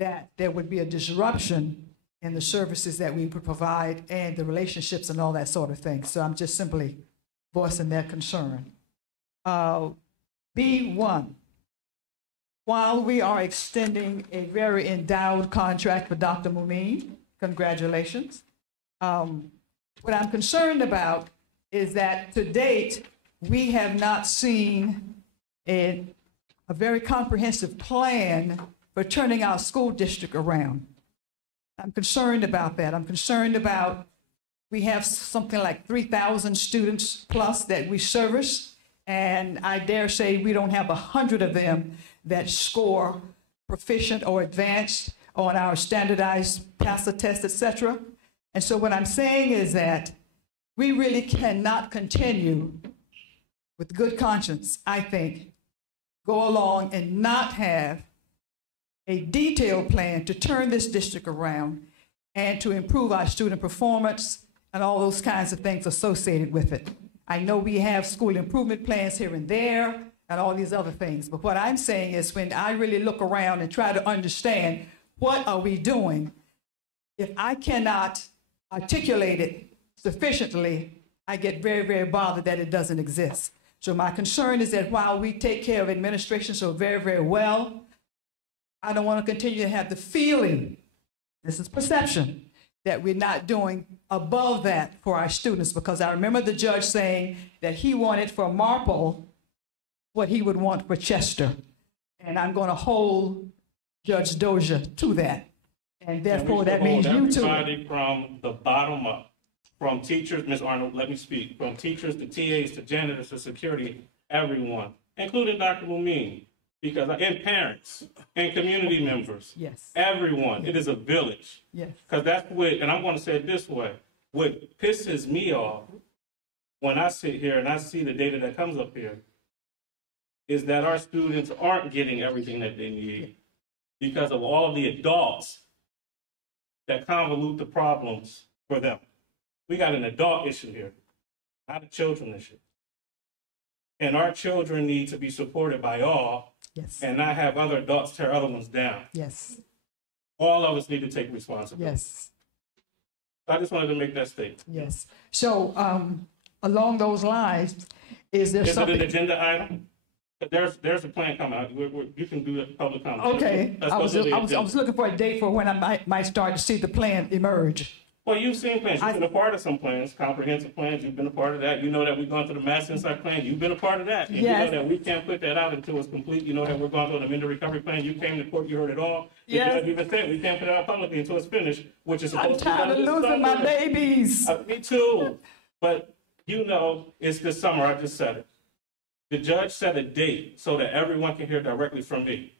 that there would be a disruption in the services that we would provide and the relationships and all that sort of thing. So I'm just simply voicing that concern. B1. While we are extending a very endowed contract for Dr. Mumeen, congratulations. What I'm concerned about is that to date, we have not seen a very comprehensive plan for turning our school district around. I'm concerned about that. I'm concerned about, we have something like 3,000 students plus that we service, and I dare say we don't have 100 of them that score proficient or advanced on our standardized PASA test, et cetera. And so what I'm saying is that we really cannot continue with good conscience, I think, go along and not have a detailed plan to turn this district around and to improve our student performance and all those kinds of things associated with it. I know we have school improvement plans here and there and all these other things, but what I'm saying is when I really look around and try to understand what are we doing, if I cannot articulate it sufficiently, I get very, very bothered that it doesn't exist. So my concern is that while we take care of administration so very, very well, I don't want to continue to have the feeling, this is perception, that we're not doing above that for our students, because I remember the judge saying that he wanted for Marple what he would want for Chester. And I'm going to hold Judge Dozier to that. And therefore, that means you too. Everybody from the bottom up, from teachers, Ms. Arnold, let me speak, from teachers to TAs to janitors to security, everyone, including Dr. Mumeen, because and parents and community members, Yes. everyone. It is a village. Yes. Because that's what, and I'm going to say it this way, what pisses me off when I sit here and I see the data that comes up here is that our students aren't getting everything that they need because of all the adults that convolute the problems for them. We got an adult issue here, not a children issue. And our children need to be supported by all Yes. and not have other adults tear other ones down. Yes. All of us need to take responsibility. Yes. I just wanted to make that statement. Yes. So along those lines, is there Is it something? an agenda item? There's a plan coming out. You can do the public comment. Okay. Let's I go was, to the I was agenda. looking for a date for when I might start to see the plan emerge. Well, you've seen plans. You've been a part of some plans, comprehensive plans. You've been a part of that. You know that we've gone through the Mass Insight Plan. You've been a part of that. And Yes. you know that we can't put that out until it's complete. You know that we're going through an amended recovery plan. You came to court. You heard it all. The Yes. judge even said we can't put it out publicly until it's finished, which is I'm supposed to be done tired of this losing my summer. babies. Me too. But you know, it's this summer. I just said it. The judge set a date so that everyone can hear directly from me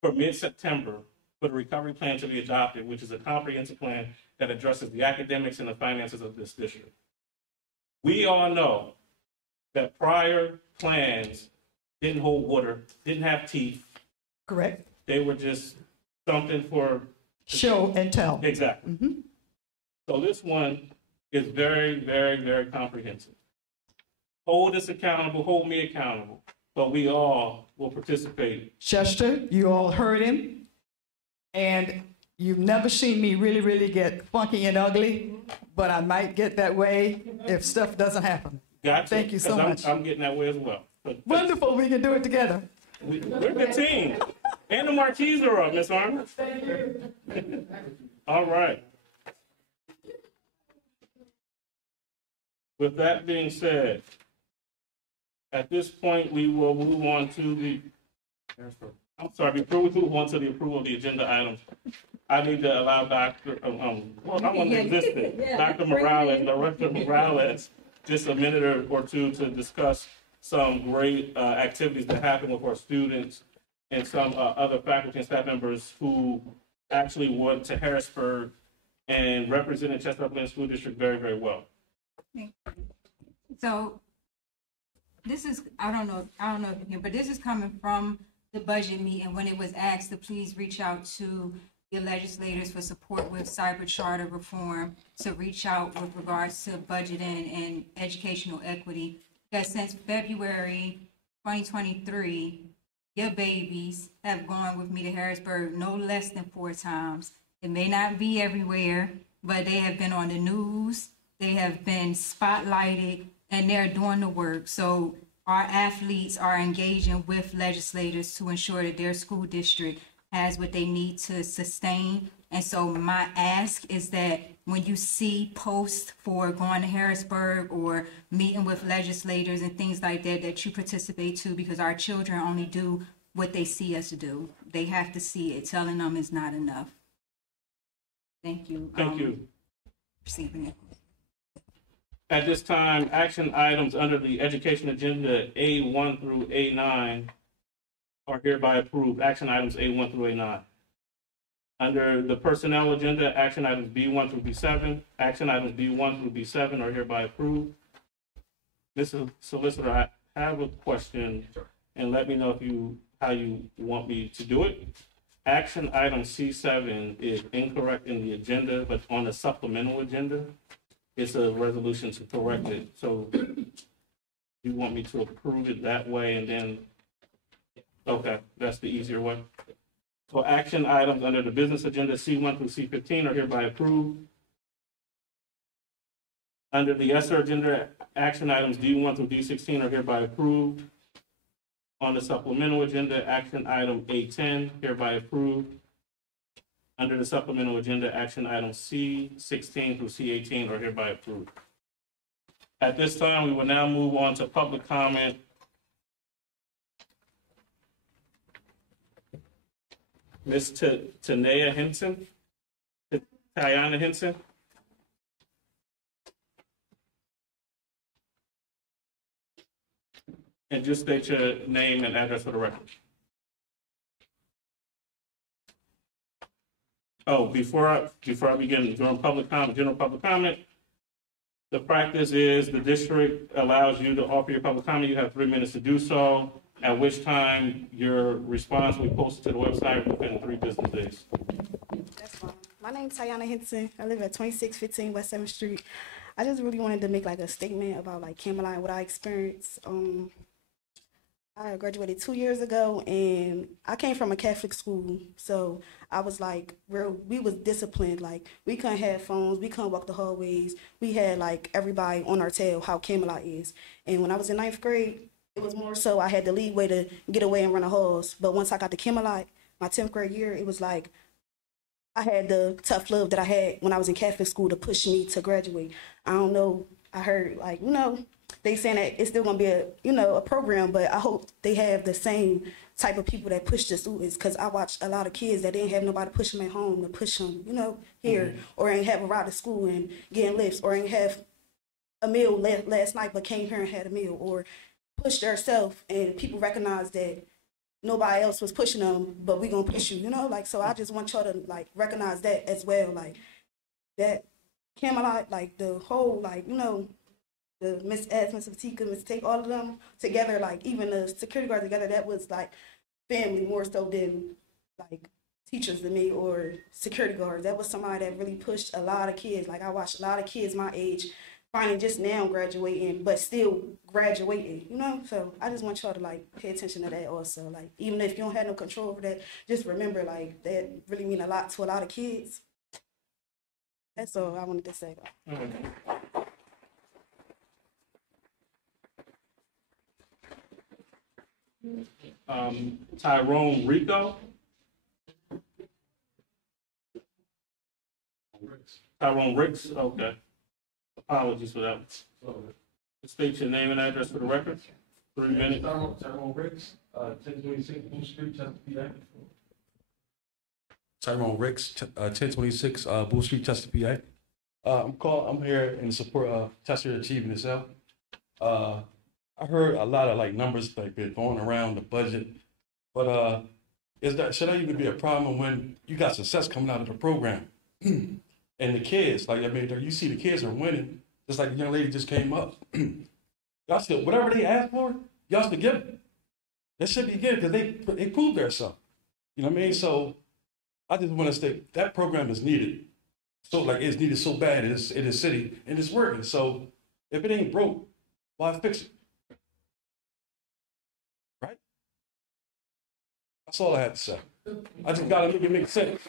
for mid-September for the recovery plan to be adopted, which is a comprehensive plan that addresses the academics and the finances of this district. We all know that prior plans didn't hold water, didn't have teeth. Correct. They were just something for Show and tell. exactly. So this one is very, very, very comprehensive. Hold us accountable, hold me accountable, but we all will participate. Chester, you all heard him. And you've never seen me really, really get funky and ugly, but I might get that way if stuff doesn't happen. Got to, Thank you so 'cause much. I'm getting that way as well. But Wonderful, we can do it together. we're a good team. And the marquees are up, Miss Arnold. Thank you. All right. With that being said, at this point, we will move on to the, before we move on to the approval of the agenda items, I need to allow Dr., well, I'm going to resist it. Dr. Morales, Director Morales, just a minute or two to discuss some great activities that happen with our students and some other faculty and staff members who actually went to Harrisburg and represented Chester Upland School District very, very well. So this is, I don't know if you can, but this is coming from the budget meeting when it was asked to please reach out to the legislators for support with cyber charter reform, to reach out with regards to budgeting and educational equity. That since February 2023, your babies have gone with me to Harrisburg no less than 4 times. It may not be everywhere, but they have been on the news, they have been spotlighted, and they're doing the work. So our athletes are engaging with legislators to ensure that their school district has what they need to sustain. And so my ask is that when you see posts for going to Harrisburg or meeting with legislators and things like that, that you participate too, because our children only do what they see us do. They have to see it. Telling them is not enough. Thank you. Thank you. Receiving it. At this time, action items under the education agenda A1 through A9 are hereby approved. Action items A1 through A9. Under the personnel agenda, action items B1 through B7. Action items B1 through B7 are hereby approved. Mr. Solicitor, I have a question, and let me know how you want me to do it. Action item C7 is incorrect in the agenda, but on the supplemental agenda, it's a resolution to correct it. So you want me to approve it that way and then, okay, that's the easier way. So action items under the business agenda C1 through C15 are hereby approved. Under the ESSER agenda, action items D1 through D16 are hereby approved. On the supplemental agenda, action item A10 hereby approved. Under the supplemental agenda, action items C16 through C18 are hereby approved. At this time, we will now move on to public comment. Ms. Tanaya Henson? Tiana Henson? And just state your name and address for the record. Oh, before I begin, during public comment, general public comment, the practice is the district allows you to offer your public comment. You have 3 minutes to do so, at which time your response will be posted to the website within 3 business days. That's fine. My name's Tiana Henson. I live at 2615 West 7th Street. I just really wanted to make like a statement about like Camelot and what I experienced. I graduated 2 years ago, and I came from a Catholic school, so I was like, we was disciplined. Like, we couldn't have phones, we couldn't walk the hallways. We had like everybody on our tail how Camelot is. And when I was in 9th grade, it was more so I had the leeway to get away and run the halls. But once I got to Camelot, my 10th grade year, it was like I had the tough love that I had when I was in Catholic school to push me to graduate. I don't know. I heard like, they saying that it's still gonna be a program, but I hope they have the same type of people that push the students. Cause I watched a lot of kids that didn't have nobody to push them at home to push them, here, or ain't have a ride to school and getting lifts, or ain't have a meal last night but came here and had a meal, or pushed herself and people recognize that nobody else was pushing them, but we gonna push you, so I just want y'all to like recognize that as well, like that Camelot, like the whole, like, the Miss S, Miss Tika, Miss Take, all of them together, like even the security guards together, that was like family more so than like teachers to me or security guards. That was somebody that really pushed a lot of kids. Like I watched a lot of kids my age finally just now graduating, but still graduating, So I just want y'all to like pay attention to that also. Like even if you don't have no control over that, just remember like that really mean a lot to a lot of kids. That's all I wanted to say. Tyrone Rico. Tyrone Ricks, okay. Apologies for that. State your name and address for the record. 3 minutes. Tyrone Ricks, 1026 Blue Street, Chester, PA. Tyrone Ricks, 1026 Blue Street, Chester, PA. I'm here in support of Chester achieving itself. I heard a lot of like numbers like been going around the budget, but should that even be a problem when you got success coming out of the program? And And the kids, like, I mean, you see the kids are winning, just like the young lady just came up. Y'all should, whatever they ask for, y'all should give it. They should be good because they proved themselves. You know what I mean? So I just want to say that program is needed. So like it's needed so bad in this city and it's working. So if it ain't broke, why fix it? Right? That's all I have to say. I just gotta make it make sense.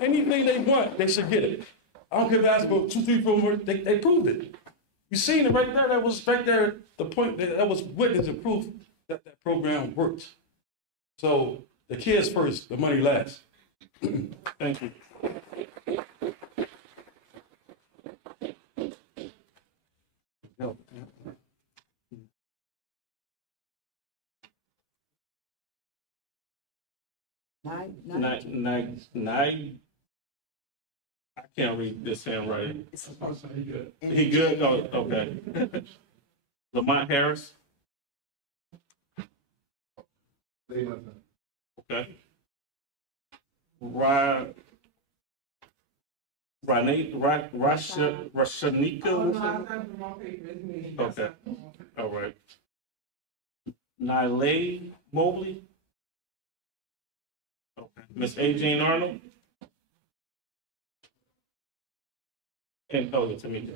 Anything they want, they should get it. I don't care if that's about 2, 3, 4 more. They proved it. You seen it right there. That was right there. The point that was witness and proof that that program worked. So the kids first, the money last. Thank you. I can't read this handwriting. He good? Oh, okay. Lamont Harris? Okay. Rashanika? Okay. All right. Nylay Mobley? Okay. Miss A. Jane Arnold? And Toga Tamika.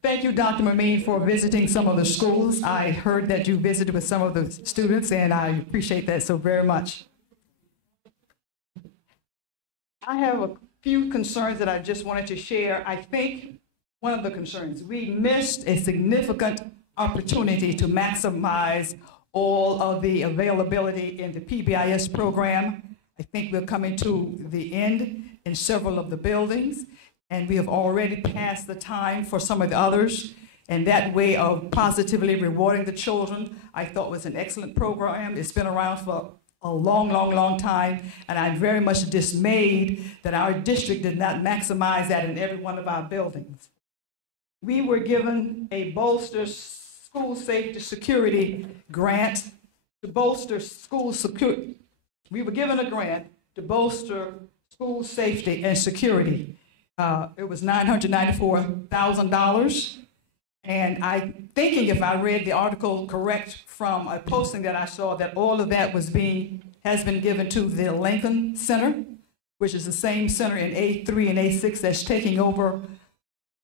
Thank you, Dr. Mamine, for visiting some of the schools. I heard that you visited with some of the students, and I appreciate that so very much. I have a few concerns that I just wanted to share. I think one of the concerns, we missed a significant opportunity to maximize all of the availability in the PBIS program. I think we're coming to the end in several of the buildings, and we have already passed the time for some of the others. And that way of positively rewarding the children, I thought was an excellent program. It's been around for a long, long, long time, and I'm very much dismayed that our district did not maximize that in every one of our buildings. We were given a bolster school safety security grant to bolster school security. We were given a grant to bolster school safety and security. It was $994,000. And I'm thinking, if I read the article correct from a posting that I saw, that all of that has been given to the Lincoln Center, which is the same center in A3 and A6 that's taking over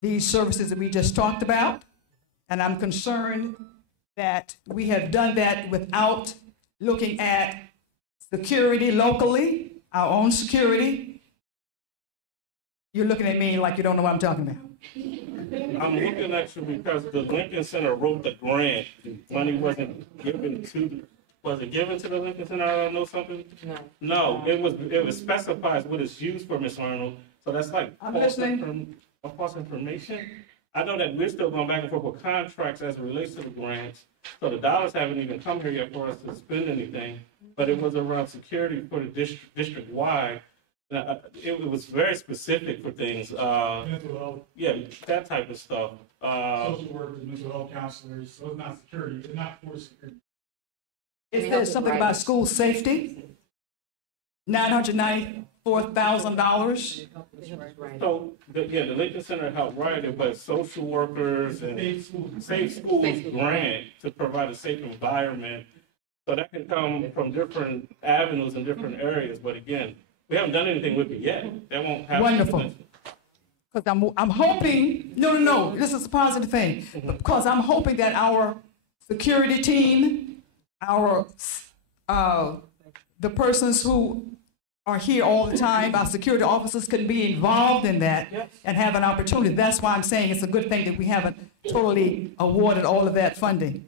these services that we just talked about. And I'm concerned that we have done that without looking at security locally, our own security. You're looking at me like you don't know what I'm talking about. I'm looking at you because the Lincoln Center wrote the grant. Money wasn't given to, was it given to the Lincoln Center? I don't know something? No, it was specifies what it's used for, Ms. Arnold. So that's like false information. I know that we're still going back and forth with contracts as it relates to the grants. So the dollars haven't even come here yet for us to spend anything. But it was around security for the district-wide. It was very specific for things. Mental health. Yeah, that type of stuff. Social workers, mental health counselors. So it's not security. It's not for security. Is there something about school safety? $994,000. So, the Lincoln Center helped write it, but social workers and Safe Schools grant to provide a safe environment. So that can come from different avenues in different areas. But again, we haven't done anything with it yet. That won't happen. Wonderful. Because I'm hoping, no, this is a positive thing. Because I'm hoping that our security team, the persons who are here all the time, our security officers can be involved in that and have an opportunity. That's why I'm saying it's a good thing that we haven't totally awarded all of that funding.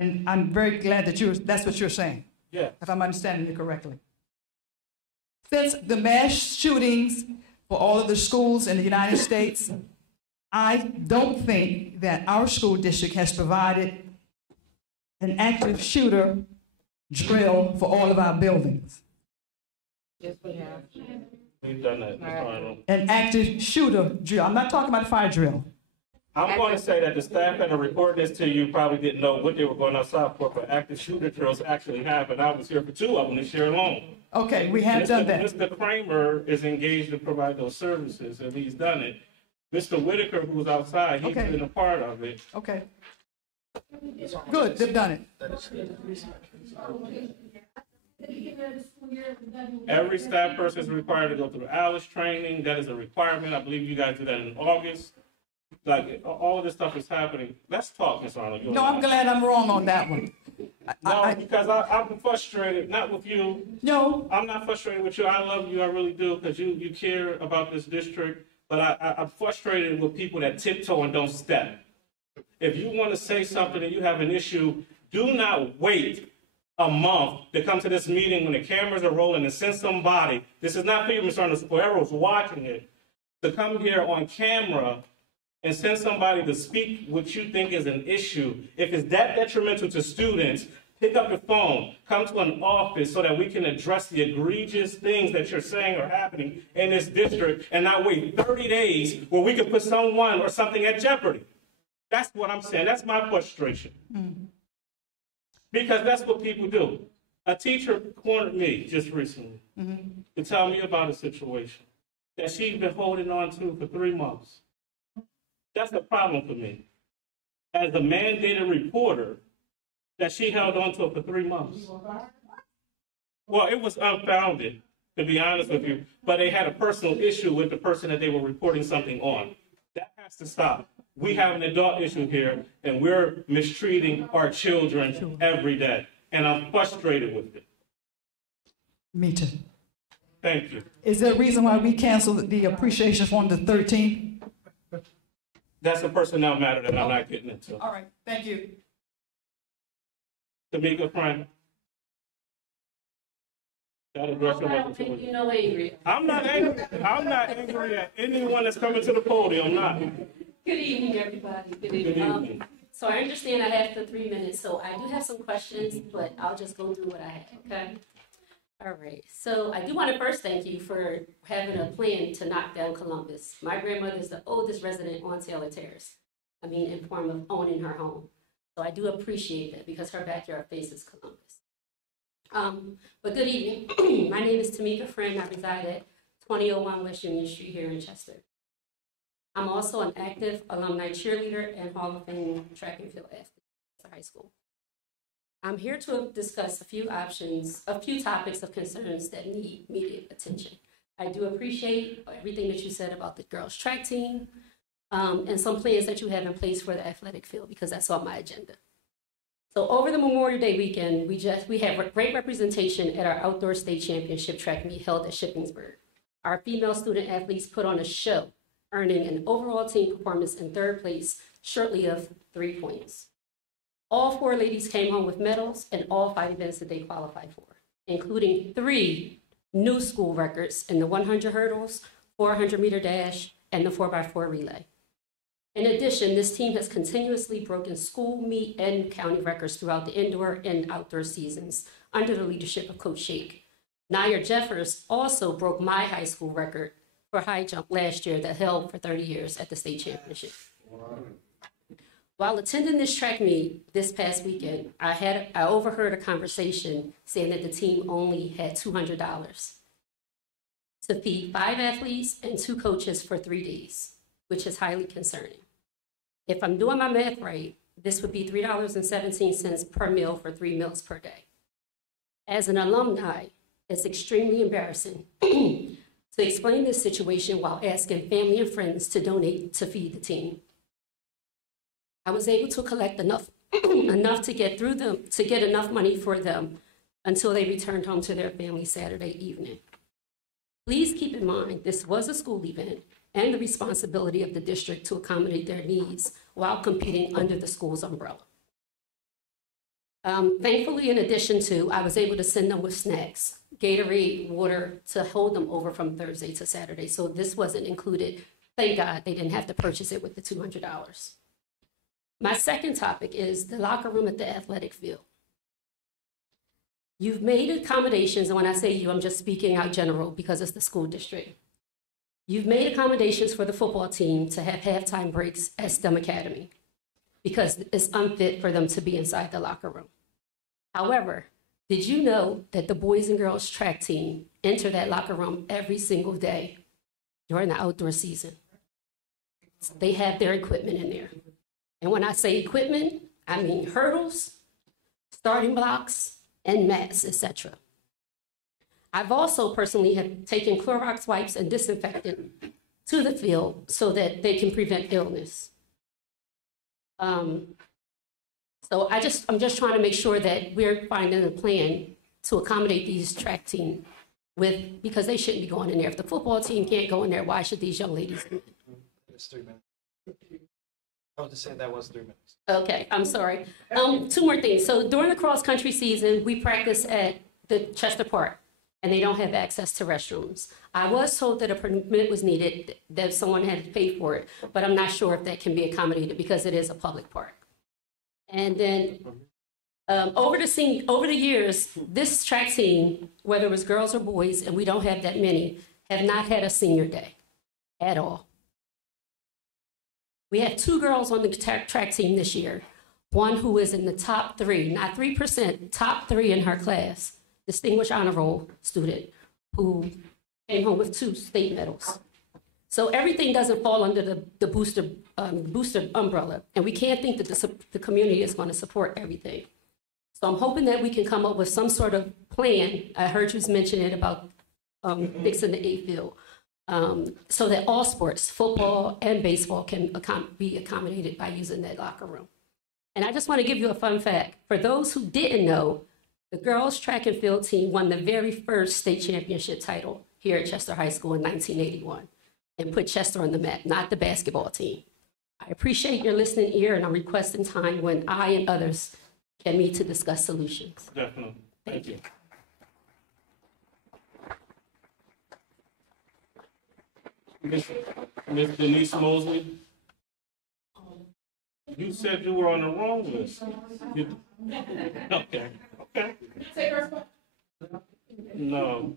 And I'm very glad that that's what you're saying. Yeah. If I'm understanding you correctly. Since the mass shootings for all of the schools in the United States, I don't think that our school district has provided an active shooter drill for all of our buildings. Yes, we have. We've done that, Ms. Arnold. An active shooter drill. I'm not talking about a fire drill. I'm going to say that the staff that are reporting this to you probably didn't know what they were going outside for, but active shooter drills actually happened. I was here for 2 of them this year alone. Okay, we have done that. Mr. Kramer is engaged to provide those services, and he's done it. Mr. Whitaker, who was outside, he's Okay. been a part of it. Okay. Good, they've done it. Every staff person is required to go through ALICE training. That is a requirement. I believe you guys do that in August. Like, all of this stuff is happening. Let's talk, Ms. Arnold. No, I'm glad I'm wrong on that one. No, because I'm frustrated, not with you. No, I'm not frustrated with you. I love you. I really do, because you care about this district. But I'm frustrated with people that tiptoe and don't step. If you want to say something and you have an issue, do not wait a month to come to this meeting when the cameras are rolling and send somebody. This is not for you, Mr. Arnold, whoever's watching it, to come here on camera and send somebody to speak what you think is an issue. If it's that detrimental to students, pick up the phone, come to an office so that we can address the egregious things that you're saying are happening in this district and not wait 30 days where we can put someone or something at jeopardy. That's what I'm saying. That's my frustration. Mm-hmm. Because that's what people do. A teacher cornered me just recently to tell me about a situation that she's been holding on to for 3 months. That's a problem for me. As a mandated reporter, that she held on to it for 3 months. Well, it was unfounded, to be honest with you, but they had a personal issue with the person that they were reporting something on. That has to stop. We have an adult issue here, and we're mistreating our children every day, and I'm frustrated with it. me too. Thank you. Is there a reason why we canceled the appreciation from the 13th? That's a personnel matter that I'm not getting into. All right, thank you. Tamika, friend. That address your message. You know, angry. I'm not angry. I'm not angry at anyone that's coming to the podium. I'm not. Good evening, everybody. Good Good evening. evening. So I understand I have the 3 minutes, so I do have some questions, but I'll just go through what I have, okay? All right, so I do want to first thank you for having a plan to knock down Columbus. My grandmother is the oldest resident on Taylor Terrace. I mean, in form of owning her home. So I do appreciate that because her backyard faces Columbus. But good evening. My name is Tamika Friend. I reside at 2001 West Union Street here in Chester. I'm also an active alumni cheerleader and Hall of Fame track and field athlete at high school. I'm here to discuss a few topics of concerns that need immediate attention. I do appreciate everything that you said about the girls' track team and some plans that you have in place for the athletic field because that's on my agenda. So over the Memorial Day weekend, we have great representation at our outdoor state championship track meet held at Shippensburg. Our female student athletes put on a show, earning an overall team performance in 3rd place, shortly of 3 points. All 4 ladies came home with medals in all 5 events that they qualified for, including 3 new school records in the 100 hurdles, 400-meter dash, and the 4x4 relay. In addition, this team has continuously broken school, meet, and county records throughout the indoor and outdoor seasons under the leadership of Coach Shake. Nair Jeffers also broke my high school record for high jump last year that held for 30 years at the state championship. While attending this track meet this past weekend, I overheard a conversation saying that the team only had $200 to feed 5 athletes and 2 coaches for 3 days, which is highly concerning. If I'm doing my math right, this would be $3.17 per meal for 3 meals per day. As an alumni, it's extremely embarrassing to explain this situation while asking family and friends to donate to feed the team. I was able to collect enough to get enough money for them until they returned home to their family Saturday evening. Please keep in mind, this was a school event and the responsibility of the district to accommodate their needs while competing under the school's umbrella. Thankfully, in addition to, I was able to send them with snacks, Gatorade, water, to hold them over from Thursday to Saturday. So this wasn't included. Thank God they didn't have to purchase it with the $200. My second topic is the locker room at the athletic field. You've made accommodations, and when I say you, I'm just speaking out general because it's the school district. You've made accommodations for the football team to have halftime breaks at STEM Academy because it's unfit for them to be inside the locker room. However, did you know that the boys and girls track team enter that locker room every single day during the outdoor season? They have their equipment in there. And when I say equipment, I mean hurdles, starting blocks, and mats, etc. I've also personally have taken Clorox wipes and disinfectant to the field so that they can prevent illness. So I'm just trying to make sure that we're finding a plan to accommodate these track team because they shouldn't be going in there. If the football team can't go in there, why should these young ladies? It's 3 minutes. I was just saying that was 3 minutes. Okay, I'm sorry. 2 more things. So during the cross-country season, we practice at the Chester Park, and they don't have access to restrooms. I was told that a permit was needed, that someone had to pay for it, but I'm not sure if that can be accommodated because it is a public park. And then over the years, this track team, whether it was girls or boys, and we don't have that many, have not had a senior day at all. We have 2 girls on the track team this year. One who is in the top 3, not 3%, top 3 in her class, distinguished honor roll student who came home with 2 state medals. So everything doesn't fall under the booster umbrella, and we can't think that the community is going to support everything. So I'm hoping that we can come up with some sort of plan. I heard you mention it about fixing the A field, so that all sports, football and baseball, can be accommodated by using that locker room. And I just want to give you a fun fact. For those who didn't know, the girls track and field team won the very first state championship title here at Chester High School in 1981 and put Chester on the map, not the basketball team. I appreciate your listening ear, and I'm requesting time when I and others can meet to discuss solutions. Definitely. Thank you. Ms. Denise Mosley, you said you were on the wrong list. Okay. Take her spot. No.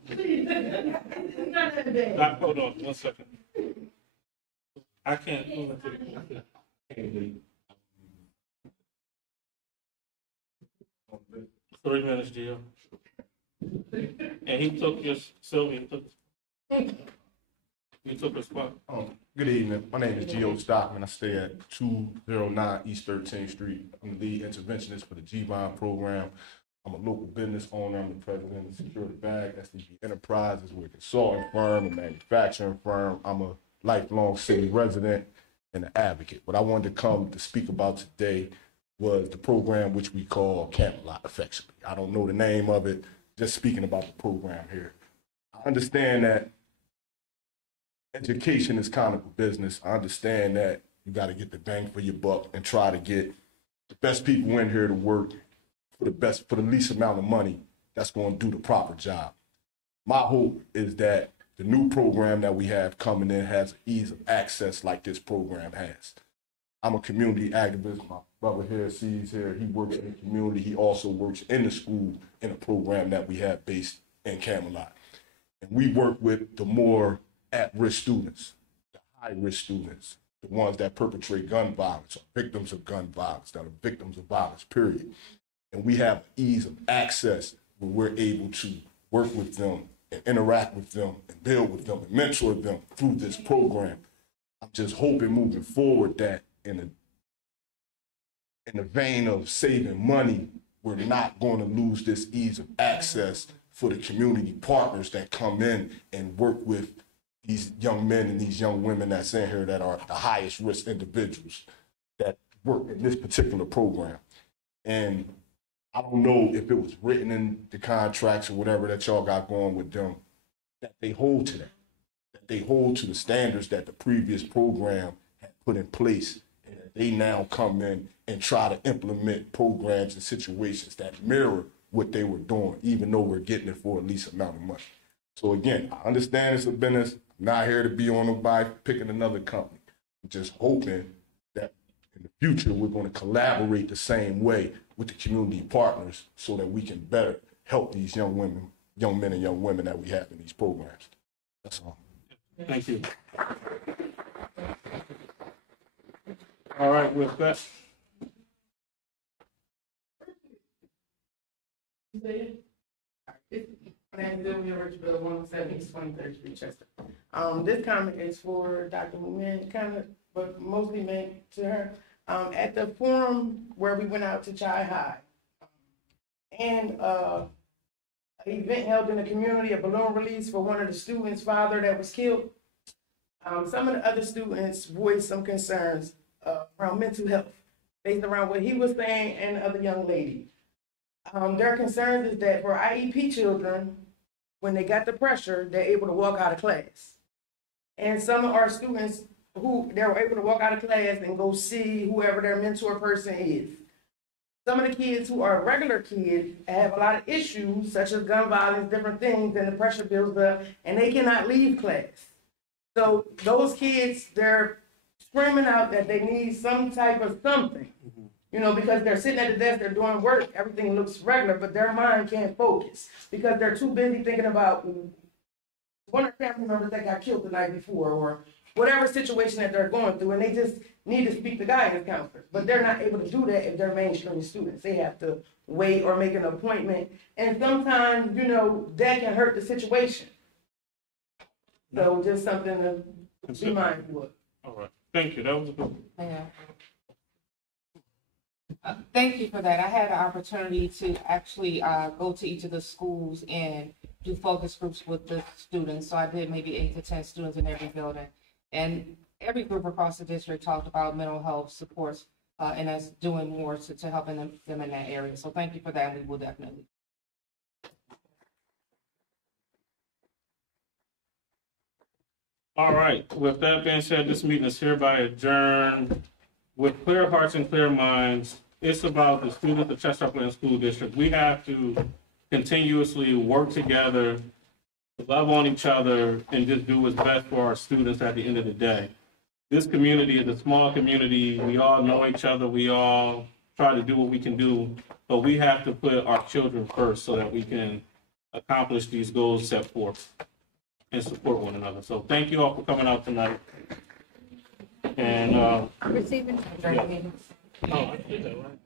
Hold on, 1 second. I can't. 3 minutes, Gio. And he took your, Sylvia took. You took a spot. Good evening. My name is Gio Stockman. I stay at 209 East 13th Street. I'm the lead interventionist for the GBON program. I'm a local business owner. I'm the president of Security Bag, SDG Enterprises. We're a consulting firm, a manufacturing firm. I'm a lifelong city resident and an advocate. What I wanted to come to speak about today was the program which we call Camelot affectionately. I don't know the name of it, just speaking about the program here. I understand that education is kind of a business. I understand that you got to get the bang for your buck and try to get the best people in here to work for the least amount of money that's going to do the proper job. My hope is that the new program that we have coming in has ease of access like this program has. I'm a community activist. My brother here, sees here, he works in the community. He also works in the school in a program that we have based in Camelot. And we work with the more at-risk students, the high-risk students, the ones that perpetrate gun violence, or victims of gun violence, that are victims of violence, period. And we have ease of access where we're able to work with them and interact with them and build with them and mentor them through this program. I'm just hoping moving forward that in the vein of saving money, we're not going to lose this ease of access for the community partners that come in and work with these young men and these young women that's in here that are the highest risk individuals that work in this particular program. And I don't know if it was written in the contracts or whatever that y'all got going with them, that they hold to that they hold to the standards that the previous program had put in place, and that they now come in and try to implement programs and situations that mirror what they were doing, even though we're getting it for a least amount of money. So again, I understand it's a business. I'm not here to be on nobody picking another company. I'm just hoping that in the future, we're going to collaborate the same way with the community partners so that we can better help these young men and young women that we have in these programs. That's all. Thank you. All right, with that, My name is Sylvia Richfield, 107 East 23rd Street, Chester. This comment is for Dr. Moomin, kind of, but mostly meant to her. At the forum where we went out to Chi High, and an event held in the community, a balloon release for one of the students' father that was killed, some of the other students voiced some concerns around mental health, based around what he was saying and the other young lady. Their concerns is that for IEP children, when they got the pressure, they're able to walk out of class. And some of our students who they were able to walk out of class and go see whoever their mentor person is. Some of the kids who are regular kids have a lot of issues, such as gun violence, different things, and the pressure builds up, and they cannot leave class. So those kids, they're screaming out that they need some type of something. You know, because they're sitting at the desk, they're doing work, everything looks regular, but their mind can't focus because they're too busy thinking about one of their family members that got killed the night before or whatever situation that they're going through, and they just need to speak to guidance counselors. But they're not able to do that if they're mainstream students. They have to wait or make an appointment, and sometimes, you know, that can hurt the situation. So just something to be mindful of. all right, thank you, that was a good one. Yeah. Thank you for that. I had the opportunity to actually go to each of the schools and do focus groups with the students. So I did maybe 8 to 10 students in every building. And every group across the district talked about mental health supports and us doing more to helping them in that area. So thank you for that, and we will definitely. All right, with that being said, this meeting is hereby adjourned. With clear hearts and clear minds, it's about the students of Chester Upland School District. We have to continuously work together, love on each other, and just do what's best for our students at the end of the day. This community is a small community. We all know each other. We all try to do what we can do, but we have to put our children first so that we can accomplish these goals set forth and support one another. So thank you all for coming out tonight. And Receiving. yeah. Oh, I did that, right?